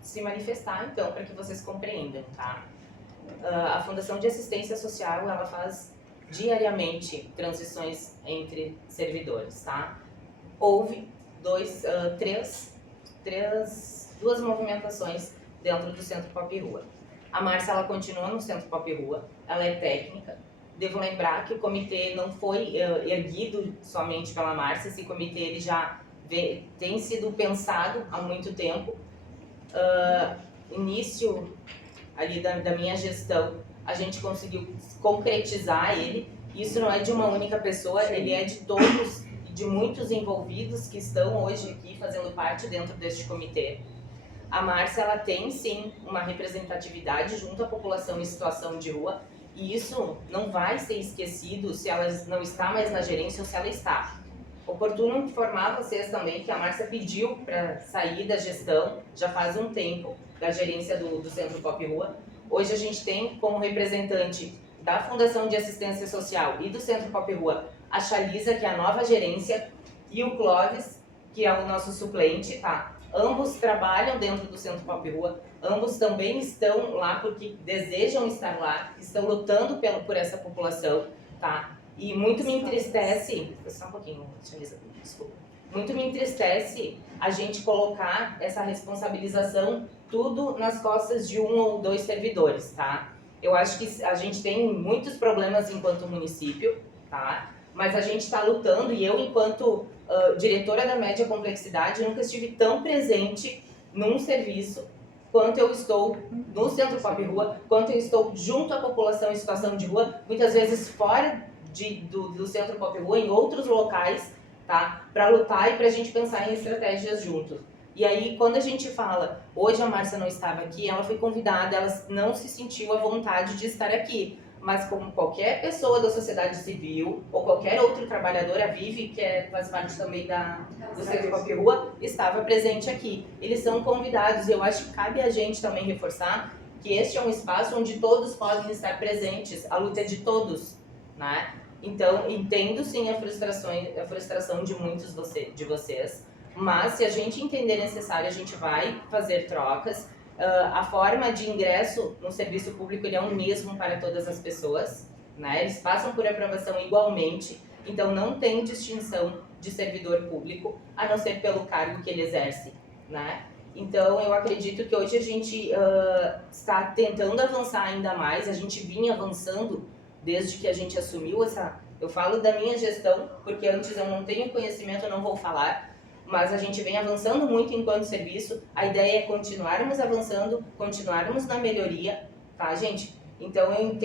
se manifestar, então, para que vocês compreendam, tá? A Fundação de Assistência Social, ela faz diariamente transições entre servidores, tá? Houve 3 duas movimentações dentro do Centro Pop Rua. A Márcia, ela continua no Centro Pop Rua, ela é técnica. Devo lembrar que o comitê não foi erguido somente pela Márcia, esse comitê ele já tem sido pensado há muito tempo. Início ali da minha gestão, a gente conseguiu concretizar ele. Isso não é de uma única pessoa, ele é de todos, de muitos envolvidos que estão hoje aqui fazendo parte dentro deste comitê. A Márcia, ela tem sim uma representatividade junto à população em situação de rua, e isso não vai ser esquecido se ela não está mais na gerência ou se ela está. Oportuno informar vocês também que a Márcia pediu para sair da gestão já faz um tempo, da gerência do Centro Pop Rua. Hoje a gente tem como representante da Fundação de Assistência Social e do Centro Pop Rua a Chalisa, que é a nova gerência, e o Clóvis, que é o nosso suplente, tá? Ambos trabalham dentro do Centro Pop Rua, ambos também estão lá porque desejam estar lá, estão lutando por essa população, tá? E muito me entristece, só um pouquinho, Chalisa, desculpa. Muito me entristece a gente colocar essa responsabilização tudo nas costas de um ou dois servidores, tá? Eu acho que a gente tem muitos problemas enquanto município, tá? Mas a gente está lutando e eu, enquanto diretora da média complexidade, nunca estive tão presente num serviço quanto eu estou no Centro Pop Rua, quanto eu estou junto à população em situação de rua, muitas vezes fora do Centro Pop Rua, em outros locais, tá? Para lutar e para a gente pensar em estratégias juntos. E aí, quando a gente fala, hoje a Márcia não estava aqui, ela foi convidada, ela não se sentiu à vontade de estar aqui. Mas como qualquer pessoa da sociedade civil, ou qualquer outro trabalhador, a Vivi, que faz parte também do Centro Pop Rua, estava presente aqui. Eles são convidados, e eu acho que cabe a gente também reforçar que este é um espaço onde todos podem estar presentes, a luta é de todos, né? Então, entendo sim a frustração de muitos de vocês, mas se a gente entender necessário, a gente vai fazer trocas. A forma de ingresso no serviço público ele é o mesmo para todas as pessoas, né? Eles passam por aprovação igualmente, então não tem distinção de servidor público, a não ser pelo cargo que ele exerce, né? Então eu acredito que hoje a gente está tentando avançar ainda mais, a gente vinha avançando desde que a gente assumiu eu falo da minha gestão, porque antes eu não tenho conhecimento, eu não vou falar, mas a gente vem avançando muito enquanto serviço. A ideia é continuarmos avançando, continuarmos na melhoria, tá, gente? Então eu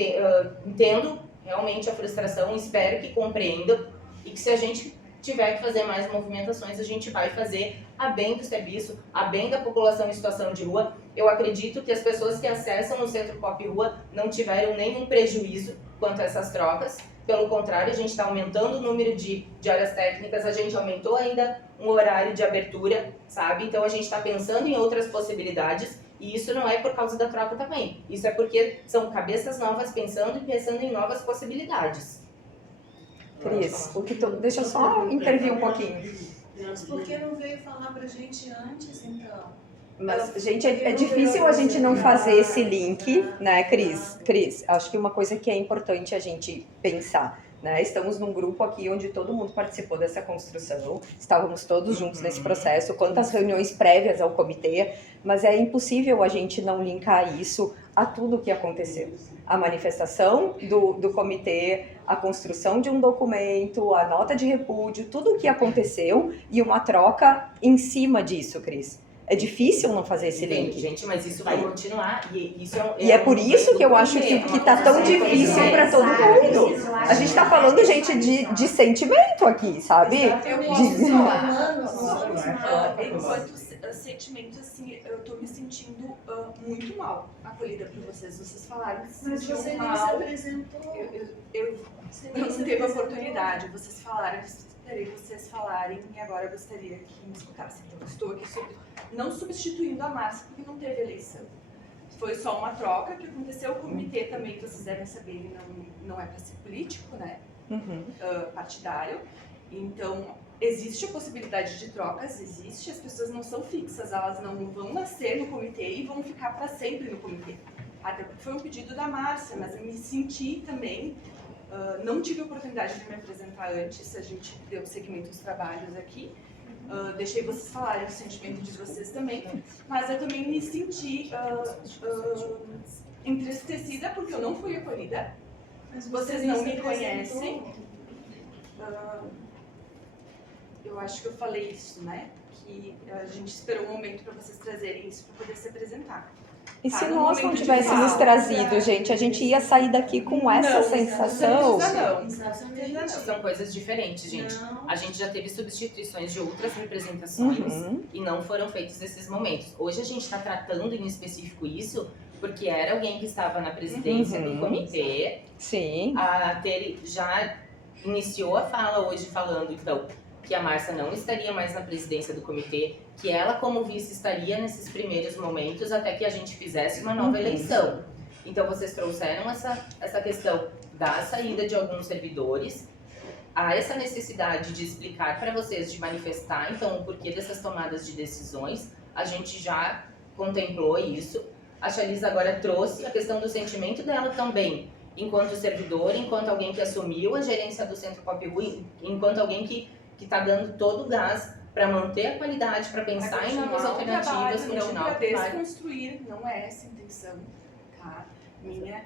entendo realmente a frustração, espero que compreendam e que se a gente tiver que fazer mais movimentações, a gente vai fazer a bem do serviço, a bem da população em situação de rua. Eu acredito que as pessoas que acessam o Centro Pop Rua não tiveram nenhum prejuízo quanto a essas trocas. Pelo contrário, a gente está aumentando o número de horas técnicas, a gente aumentou ainda um horário de abertura, sabe? Então a gente está pensando em outras possibilidades e isso não é por causa da troca também. Isso é porque são cabeças novas pensando em novas possibilidades. Cris, deixa eu só intervir um pouquinho. Mas por que não veio falar pra gente antes, então? Mas, gente, é difícil a gente não fazer esse link, né, Cris? Cris, acho que uma coisa que é importante a gente pensar, né? Estamos num grupo aqui onde todo mundo participou dessa construção, estávamos todos juntos nesse processo, quantas reuniões prévias ao comitê, mas é impossível a gente não linkar isso a tudo o que aconteceu. A manifestação do comitê, a construção de um documento, a nota de repúdio, tudo o que aconteceu e uma troca em cima disso, Cris. É difícil não fazer esse link. Gente, mas isso vai continuar. E é por isso que eu acho que tá tão difícil para todo mundo. A gente tá falando, gente, de sentimento aqui, sabe? Eu posso falar. Enquanto sentimento, assim, eu tô me sentindo muito mal acolhida por vocês. Vocês falaram que se sentiam mal. Mas você nem se apresentou. Eu não teve oportunidade. Vocês falaram, eu esperei vocês falarem e agora eu gostaria que me escutassem. Então, eu estou aqui não substituindo a Márcia, porque não teve eleição. Foi só uma troca que aconteceu. O comitê também, vocês devem saber, ele não é para ser político, né? Partidário. Então, existe a possibilidade de trocas, existe. As pessoas não são fixas, elas não vão nascer no comitê e vão ficar para sempre no comitê. Até porque foi um pedido da Márcia, mas eu me senti também... não tive a oportunidade de me apresentar antes, a gente deu seguimento aos trabalhos aqui, deixei vocês falarem o sentimento de vocês também, mas eu também me senti entristecida porque eu não fui acolhida. Vocês não me conhecem. Eu acho que eu falei isso, né? Que a gente esperou um momento para vocês trazerem isso para poder se apresentar. E se nós não tivéssemos trazido, gente, a gente ia sair daqui com essa sensação? Não, são coisas diferentes, gente. A gente já teve substituições de outras representações e não foram feitos esses momentos. Hoje a gente está tratando em específico isso porque era alguém que estava na presidência do comitê. Sim. A Tere já iniciou a fala hoje falando, então, que a Márcia não estaria mais na presidência do comitê, que ela como vice estaria nesses primeiros momentos até que a gente fizesse uma nova eleição. Então vocês trouxeram essa questão da saída de alguns servidores, há essa necessidade de explicar para vocês, de manifestar então o porquê dessas tomadas de decisões, a gente já contemplou isso. A Chalisa agora trouxe a questão do sentimento dela também, enquanto servidor, enquanto alguém que assumiu a gerência do Centro Pop Rua, enquanto alguém que está dando todo o gás para manter a qualidade, para pensar em novas alternativas, continuar para desconstruir, não é essa a intenção, tá? Minha.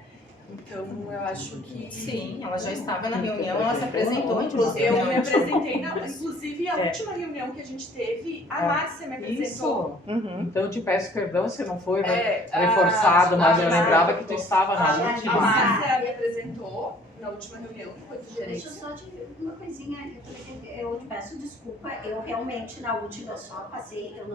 Então, eu acho que... Sim, ela já estava na reunião, ela se apresentou, inclusive. Eu me apresentei, inclusive a última reunião que a gente teve, a Márcia me apresentou. Então eu te peço perdão se não foi reforçado, mas eu lembrava que tu estava na última. A Márcia me apresentou na última reunião, que foi de gerência. Deixa eu só te uma coisinha, eu te peço desculpa, eu realmente na última eu só passei, eu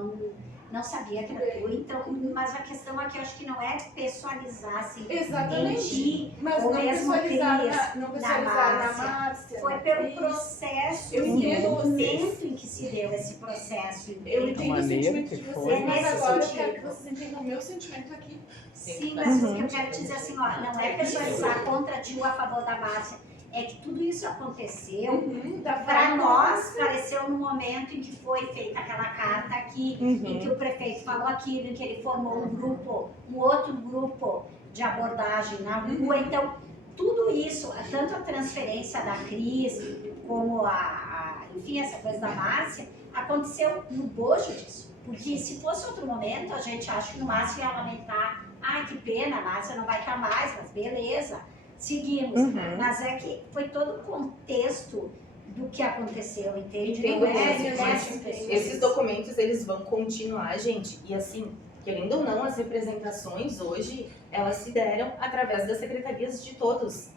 não sabia que era tu, então, mas a questão aqui eu acho que não é pessoalizar assim, exatamente, mas ou não mesmo pessoalizar na Márcia. Foi pelo processo, eu entendo o momento em que se deu esse processo. Eu entendo o sentimento de vocês, mas nesse agora eu sentido. quero que vocês entendam o meu sentimento aqui. Sim, mas o que eu quero dizer assim, ó, não é pessoalizar contra ti ou a favor da Márcia. É que tudo isso aconteceu, para nós, pareceu no momento em que foi feita aquela carta aqui, em que o prefeito falou aquilo, em que ele formou um outro grupo de abordagem na rua. Então, tudo isso, tanto a transferência da Cris, como enfim, essa coisa da Márcia, aconteceu no bojo disso. Porque se fosse outro momento, a gente acha que no máximo ia lamentar, ai que pena, a Márcia não vai estar mais, mas beleza. Seguimos, mas é que foi todo o contexto do que aconteceu, entende? Entendo, gente. Esses documentos, eles vão continuar, gente, e assim, querendo ou não, as representações hoje, elas se deram através das secretarias de todos.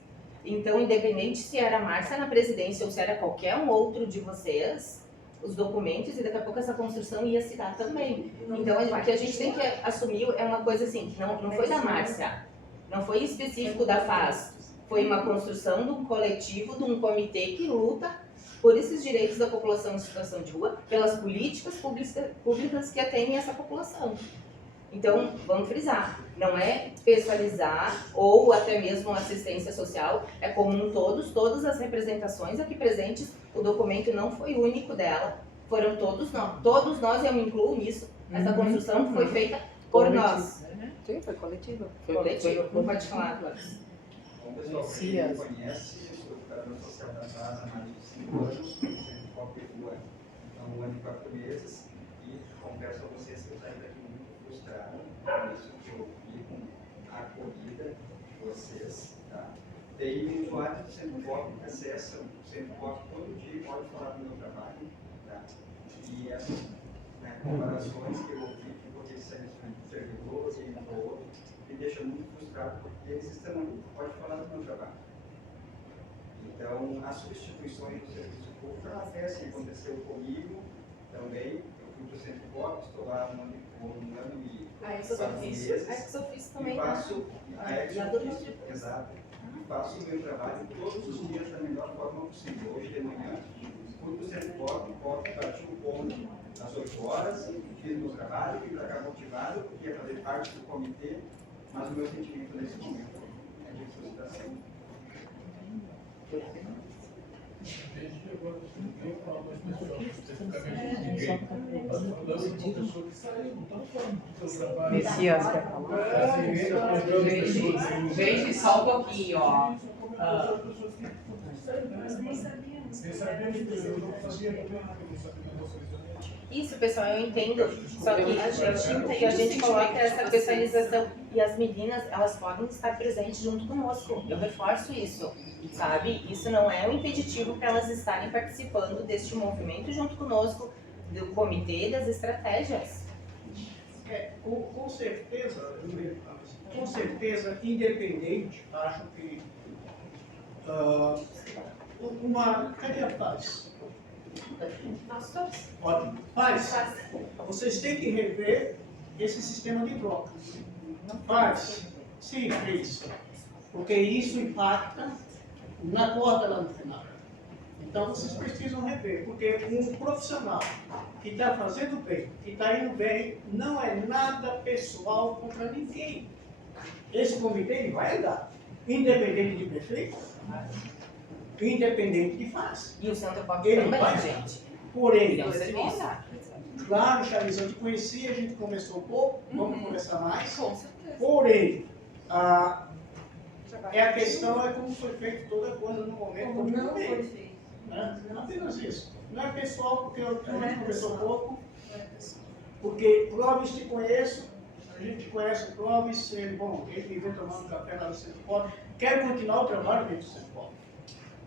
Então, independente se era a Márcia na presidência ou se era qualquer um outro de vocês, os documentos e daqui a pouco essa construção ia se dar também. Então, o que a gente tem que assumir é uma coisa assim, que não foi da Márcia. Não foi específico da FAS, foi uma construção de um coletivo, de um comitê que luta por esses direitos da população em situação de rua, pelas políticas públicas que atendem essa população. Então, vamos frisar, não é pessoalizar ou até mesmo assistência social, é comum todas as representações aqui presentes, o documento não foi único dela, foram todos nós, eu me incluo nisso, essa construção foi feita por nós. Sim, foi coletivo. Foi coletivo, não pode falar, Cláudio. Bom, pessoal, quem me conhece, eu sou educador social da casa há mais de 5 anos, sempre em qualquer rua, há 1 ano e 4 meses, e confesso a vocês que eu saí daqui muito frustrado com isso que eu vi, com a acolhida de vocês. Tá? Tem usuários do Centro Pop que acessam o Centro Pop todo dia e podem falar do meu trabalho. Tá? E essas comparações que eu ouvi, porque servidor e outro, me deixa muito frustrado, porque eles estão ali, pode falar do meu trabalho. Então, as substituições do serviço público acontecem, aconteceu comigo também, eu fui para o Centro Pop, estou lá um ano e 4 meses, a ex-ofício também, e faço a ex-ofício, exato, e faço o meu trabalho todos os dias da melhor forma possível. Hoje de manhã, fui para o Centro Pop, bati o ponto às 8 horas, fiz meu trabalho, fui para cá motivado, porque ia fazer parte do comitê, mas o meu sentimento nesse momento é de frustração. Messias quer falar? Gente, só um pouquinho, ó. Nós nem sabíamos. Isso, pessoal, eu entendo. Só que a gente coloca essa pessoalização e as meninas, elas podem estar presentes junto conosco. Eu reforço isso, sabe? Isso não é um impeditivo para elas estarem participando deste movimento junto conosco, do comitê, das estratégias. Com certeza, independente, acho que cadê a paz? Nós todos. Ótimo. Paz, vocês têm que rever esse sistema de troca. Paz, sim, isso. Porque isso impacta na corda lá no final. Então vocês precisam rever, porque um profissional que está fazendo bem, que está indo bem, não é nada pessoal contra ninguém. Esse comitê ele vai andar, independente de prefeito, independente de fase. E o Centro Pop ele também, vai, gente. Porém, Serviço. claro, Charles, eu te conheci, a gente conversou um pouco, vamos conversar mais. Com certeza. Porém, a questão é como foi feito toda coisa no momento. Como não foi feito. Né? Não apenas isso. Não é pessoal, porque a gente conversou pouco. Porque Clóvis te conheço, a gente conhece o Clóvis, ele vem tomando café lá no Centro Pop. Quero continuar o trabalho dentro do Centro Pop.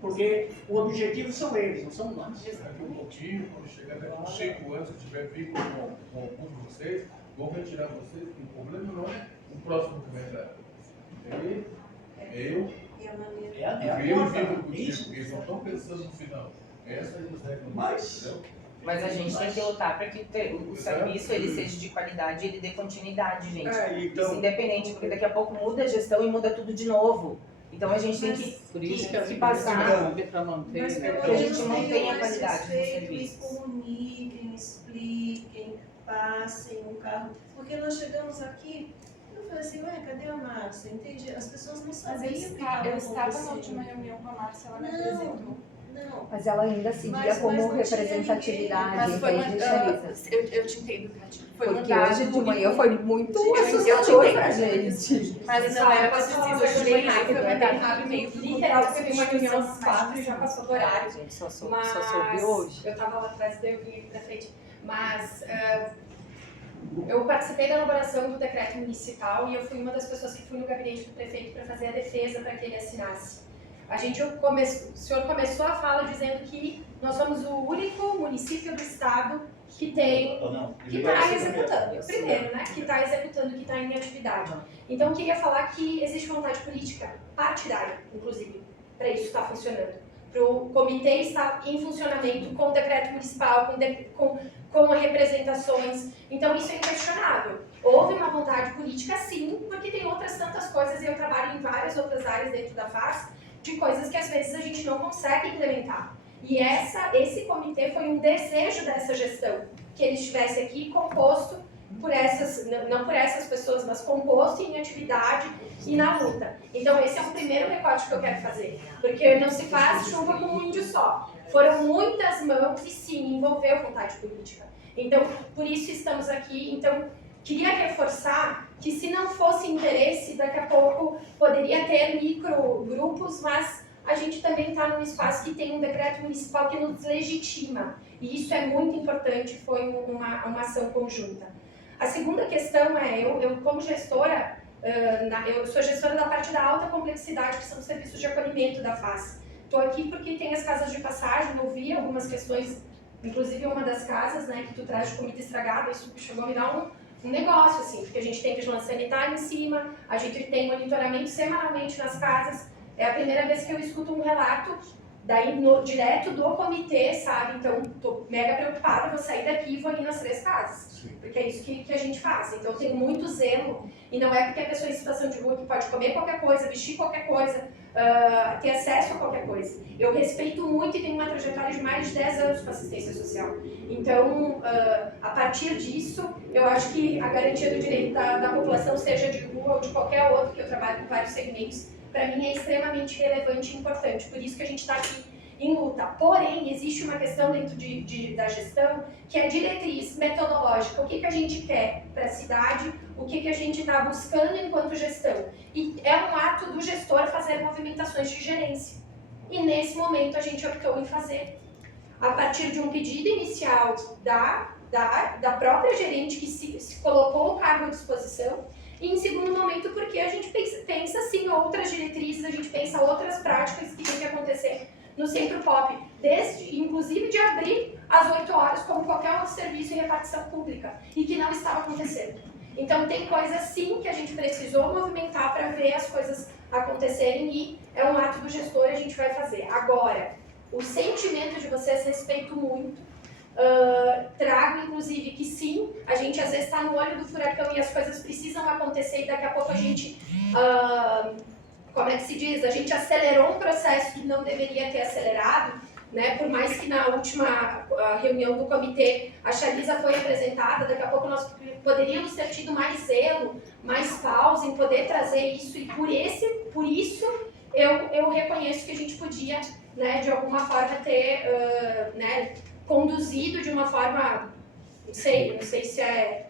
Porque o objetivo são eles, não são nós. Daqui um pouquinho, quando chegar daqui uns 5 anos, se tiver vínculo com algum de vocês, vão retirar vocês, porque o problema não é o próximo que vai entrar. Eu vínculo contigo, eles não estão pensando no final. Essa é a regras. Mas a gente tem que lutar para que o serviço ele seja de qualidade e ele dê continuidade, gente. Então, isso independente, porque daqui a pouco muda a gestão e muda tudo de novo. Então a gente tem que, por isso que passar para manter, Mas né? que a gente mantenha a qualidade do respeito, serviço. comuniquem, expliquem, passem um carro. Porque nós chegamos aqui, eu falei assim, ué, cadê a Márcia? Entende? As pessoas não Mas sabiam eu estava na última reunião com a Márcia, ela me apresentou. Não. Mas ela ainda seguia como representatividade, Mas foi entende, Charissa? eu te entendo, Kátia. Porque hoje de manhã foi muito eu assustador te pra entendo. gente. Mas não era pra ser hoje de manhã, foi mandado no meio do Literalmente, eu tenho uma reunião às 4 e já passou do horário. Gente, só soube Mas hoje. eu estava lá atrás e daí eu vim pra frente. Mas eu participei da elaboração do decreto municipal e eu fui uma das pessoas que fui no gabinete do prefeito para fazer a defesa para que ele assinasse. O senhor começou a fala dizendo que nós somos o único município do estado que está executando, primeiro, né? Que está executando, que está em atividade. Então, eu queria falar que existe vontade política partidária, inclusive, para isso estar funcionando. Para o comitê estar em funcionamento com o decreto municipal, com representações. Então, isso é inquestionável. Houve uma vontade política, sim, porque tem outras tantas coisas, e eu trabalho em várias outras áreas dentro da FAS, de coisas que às vezes a gente não consegue implementar. E esse comitê foi um desejo dessa gestão, que ele estivesse aqui composto por essas, não por essas pessoas, mas composto em atividade e na luta. Então esse é o primeiro recorte que eu quero fazer, porque não se faz chuva com um índio só. Foram muitas mãos e sim, envolveu vontade política. Então, por isso estamos aqui. Então, queria reforçar que se não fosse interesse, daqui a pouco poderia ter microgrupos, mas a gente também está num espaço que tem um decreto municipal que nos legitima. E isso é muito importante, foi uma ação conjunta. A segunda questão é, eu como gestora, eu sou gestora da parte da alta complexidade, que são os serviços de acolhimento da FAS. Estou aqui porque tem as casas de passagem, ouvi algumas questões, inclusive uma das casas, né, que tu traz de comida estragada, isso chegou a me dar um negócio, assim, porque a gente tem vigilância sanitária em cima, a gente tem monitoramento semanalmente nas casas. É a primeira vez que eu escuto um relato daí direto do comitê, sabe? Então, tô mega preocupada, vou sair daqui e vou ir nas 3 casas. Sim. Porque é isso que a gente faz. Então, eu tenho muito zelo. E não é porque a pessoa em situação de rua que pode comer qualquer coisa, vestir qualquer coisa, ter acesso a qualquer coisa. Eu respeito muito e tenho uma trajetória de mais de 10 anos com assistência social. Então, a partir disso, eu acho que a garantia do direito da população, seja de rua ou de qualquer outro, que eu trabalho com vários segmentos, para mim é extremamente relevante e importante. Por isso que a gente está aqui em luta. Porém, existe uma questão dentro da gestão que é diretriz metodológica. O que a gente quer para a cidade, o que a gente está buscando enquanto gestão. E é um ato do gestor fazer movimentações de gerência. e nesse momento a gente optou em fazer, a partir de um pedido inicial da própria gerente que se colocou o cargo à disposição, e em segundo momento porque a gente pensa sim outras diretrizes, a gente pensa outras práticas que tem que acontecer no Centro Pop, inclusive de abrir às 8 horas como qualquer outro serviço em repartição pública, e que não estava acontecendo. Então tem coisas sim que a gente precisou movimentar para ver as coisas acontecerem, e é um ato do gestor, a gente vai fazer. Agora, o sentimento de vocês respeito muito, trago inclusive que sim, a gente às vezes está no olho do furacão e as coisas precisam acontecer, e daqui a pouco a gente, como é que se diz, a gente acelerou um processo que não deveria ter acelerado, né? Por mais que na última reunião do comitê a Charliza foi apresentada, daqui a pouco nós poderíamos ter tido mais zelo, mais pausa em poder trazer isso, e por isso eu reconheço que a gente podia, né, de alguma forma ter né, conduzido de uma forma, não sei se é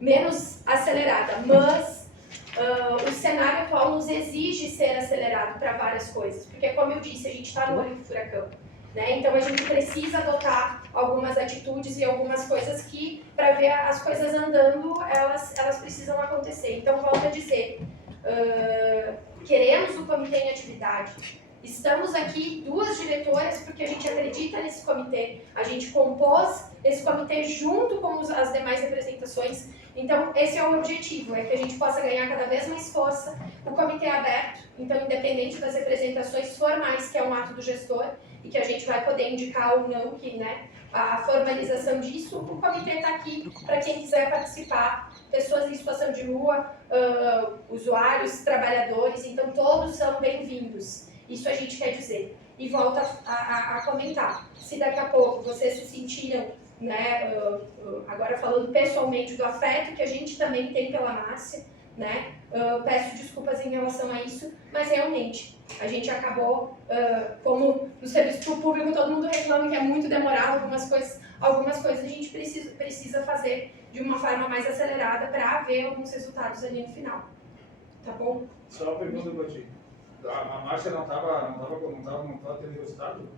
menos acelerada, mas o cenário atual nos exige ser acelerado para várias coisas, porque como eu disse, a gente está no olho do furacão, né? Então a gente precisa adotar algumas atitudes e algumas coisas que, para ver as coisas andando, elas precisam acontecer. Então volto a dizer, queremos o comitê em atividade. Estamos aqui 2 diretoras porque a gente acredita nesse comitê. A gente compôs esse comitê junto com as demais representações. Então, esse é o objetivo, é que a gente possa ganhar cada vez mais força. O comitê é aberto, então, independente das representações formais, que é um ato do gestor, e que a gente vai poder indicar ou não, que, né, a formalização disso, o comitê está aqui para quem quiser participar, pessoas em situação de rua, usuários, trabalhadores, então todos são bem-vindos. Isso a gente quer dizer. E volto a comentar. Se daqui a pouco vocês se sentiram, né, agora falando pessoalmente do afeto que a gente também tem pela Márcia, né, peço desculpas em relação a isso, mas realmente a gente acabou, como no serviço público todo mundo reclama que é muito demorado, algumas coisas a gente precisa fazer de uma forma mais acelerada para ver alguns resultados ali no final. Tá bom? Só uma pergunta para ti. A Márcia não estava tendo resultado?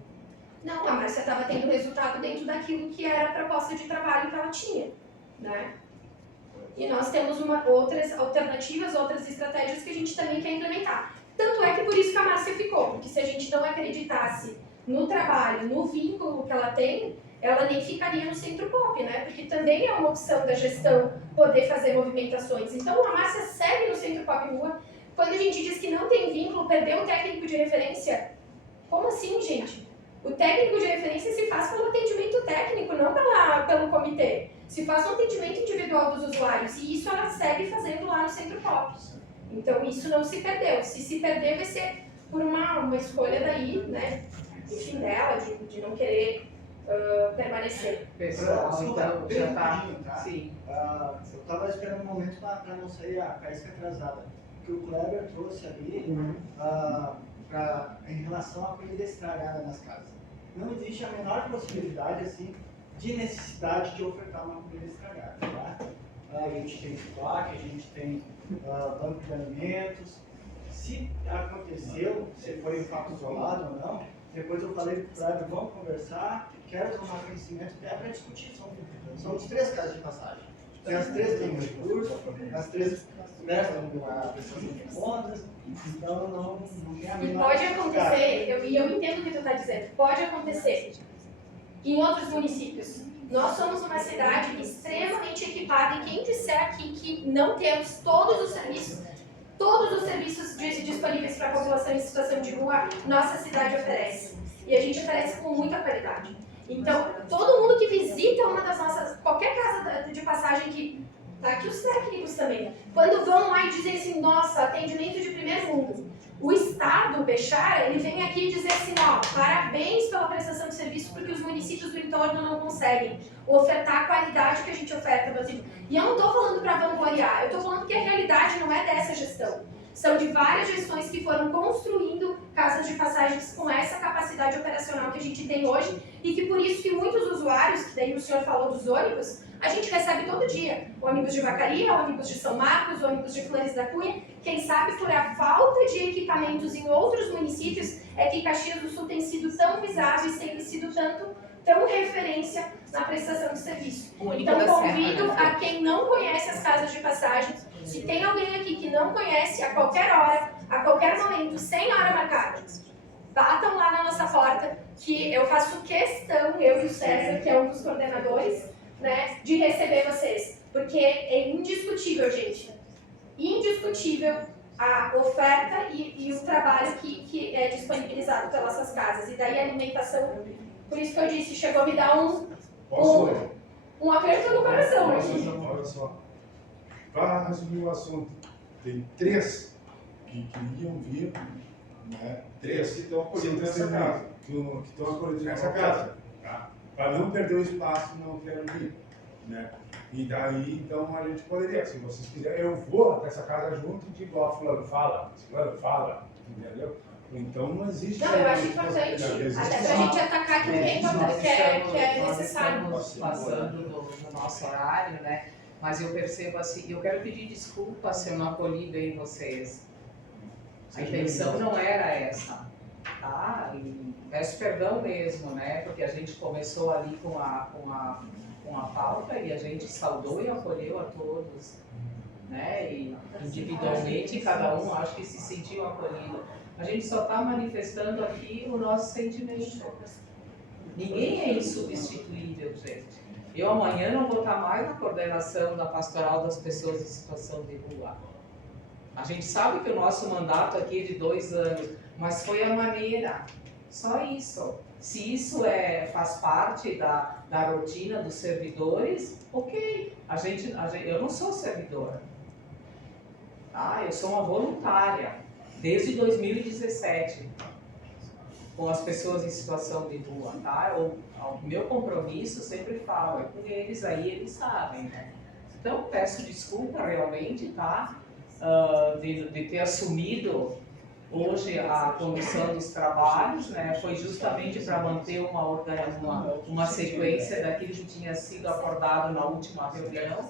Não, a Márcia estava tendo resultado dentro daquilo que era a proposta de trabalho que ela tinha, né? E nós temos outras alternativas, outras estratégias que a gente também quer implementar. Tanto é que por isso que a Márcia ficou, porque se a gente não acreditasse no trabalho, no vínculo que ela tem, ela nem ficaria no Centro Pop, né? Porque também é uma opção da gestão poder fazer movimentações. Então a Márcia segue no Centro Pop Rua. Quando a gente diz que não tem vínculo, perdeu o técnico de referência, como assim, gente? O técnico de referência se faz pelo atendimento técnico, não pelo comitê. Se faz um atendimento individual dos usuários, e isso ela segue fazendo lá no Centro Pop. Então isso não se perdeu. Se perder, vai ser por uma escolha daí, né? Enfim, dela, de não querer permanecer. Pessoal, então já está. Sim. Eu estava esperando um momento para não sair a isca atrasada. Que o Kleber trouxe ali em relação à comida estragada nas casas. Não existe a menor possibilidade assim, de necessidade de ofertar uma comida estragada. Tá? A gente tem estoque, a gente tem banco de alimentos. Se aconteceu, se foi um fato isolado ou não, depois eu falei para o Kleber, vamos conversar, quero tomar conhecimento, é para discutir. São os 3 casos de passagem. As 3 têm recurso, as 3 prestam prestação de contas, então não tem a E menor pode acontecer, eu entendo o que tu está dizendo, pode acontecer em outros municípios. Nós somos uma cidade extremamente equipada, e quem disser aqui que não temos todos os serviços disponíveis para a população em situação de rua, nossa cidade oferece. E a gente oferece com muita qualidade. Então, todo mundo que visita uma das nossas, qualquer casa de passagem que tá aqui, os técnicos também, quando vão lá e dizem assim, nossa, atendimento de primeiro mundo, o Estado, o Bechara, ele vem aqui dizer assim, ó, parabéns pela prestação de serviço, porque os municípios do entorno não conseguem ofertar a qualidade que a gente oferta. E eu não estou falando para vangloriar, eu estou falando que a realidade não é dessa gestão. São de várias gestões que foram construindo casas de passagens com essa capacidade operacional que a gente tem hoje, e que por isso que muitos usuários, que daí o senhor falou dos ônibus, a gente recebe todo dia. Ônibus de Vacaria, ônibus de São Marcos, ônibus de Flores da Cunha, quem sabe por a falta pouco de equipamentos em outros municípios é que Caxias do Sul tem sido tão visado e tem sido tão referência na prestação de serviço. Então convido a quem não conhece as casas de passagem, se tem alguém aqui que não conhece, a qualquer hora, a qualquer momento, sem hora marcada, batam lá na nossa porta, que eu faço questão, eu e o César, que é um dos coordenadores, né, de receber vocês. Porque é indiscutível, gente, indiscutível a oferta e o trabalho que é disponibilizado pelas nossas casas. E daí a alimentação, por isso que eu disse, chegou a me dar um aperto no coração aqui. Olha só, para resumir o assunto, tem 3 que queriam vir, né? 3 que estão acolhidos nessa casa, que estão acolhidos nessa casa, tá? Para não perder o espaço, não quero vir, né? E daí, então, a gente poderia, se vocês quiserem, eu vou até essa casa junto e digo, ó, fulano fala, entendeu? Então não existe... Não, eu acho importante, até pra gente atacar aquilo que é necessário. Estamos passando do nosso horário, né? Mas eu percebo assim, eu quero pedir desculpa se eu não acolhi bem vocês. A intenção não era essa, tá? E peço perdão mesmo, né? Porque a gente começou ali com a pauta e a gente saudou e acolheu a todos, né? E individualmente cada um acho que se sentiu acolhido. A gente só está manifestando aqui o nosso sentimento. Ninguém é insubstituível, gente. Eu amanhã não vou estar mais na coordenação da pastoral das pessoas em situação de rua. A gente sabe que o nosso mandato aqui é de 2 anos, mas foi a maneira, só isso. Se isso faz parte da rotina dos servidores, ok. Eu não sou servidora, tá? Eu sou uma voluntária, desde 2017, com as pessoas em situação de rua, tá? O meu compromisso, eu sempre falo, é com eles, aí eles sabem, né? Então, peço desculpa realmente, tá? De ter assumido hoje a condução dos trabalhos, né? Foi justamente para manter uma sequência daquilo que tinha sido acordado na última reunião,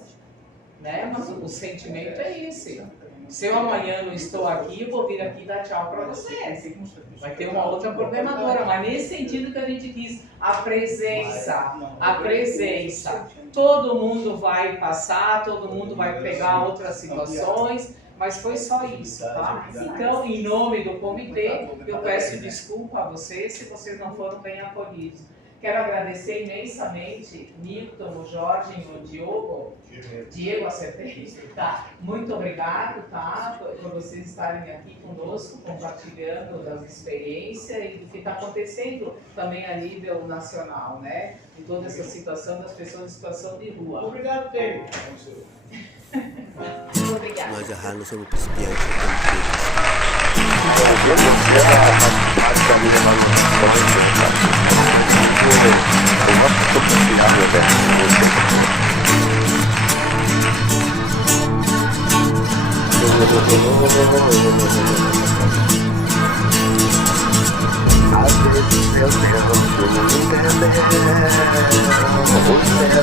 né? Mas o sentimento é esse. Se eu amanhã não estou aqui, eu vou vir aqui dar tchau para vocês. Vai ter uma outra coordenadora, mas nesse sentido que a gente quis, a presença. Todo mundo vai passar, todo mundo vai pegar outras situações, mas foi só isso, tá? Então, em nome do comitê, eu peço desculpa a vocês se vocês não foram bem acolhidos. Quero agradecer imensamente Milton, o Jorge e o Diego, acertei, tá? Muito obrigado, tá? Por vocês estarem aqui conosco, compartilhando das experiências e do que está acontecendo também a nível nacional, né? Em toda essa situação das pessoas em situação de rua. Obrigado, Pedro. Muito obrigada. Nós erramos sobre o principiante. Às vezes eu tento entender o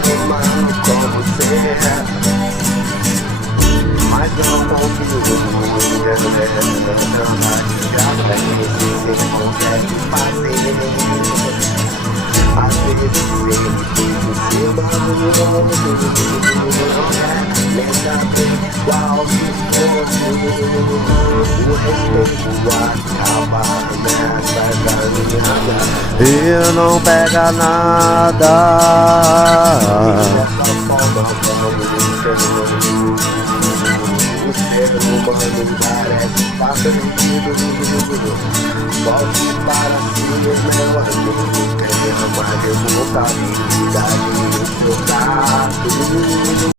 ser humano como você, mas eu não consigo entender nada que você consegue fazer. Às vezes eu fico em cima do nem saber qual o respeito acaba nessa caminhada e não pega nada. Dessa forma o ser humano parece parecido. Volte para si, meu amigo, quer mais de vontade de jogar.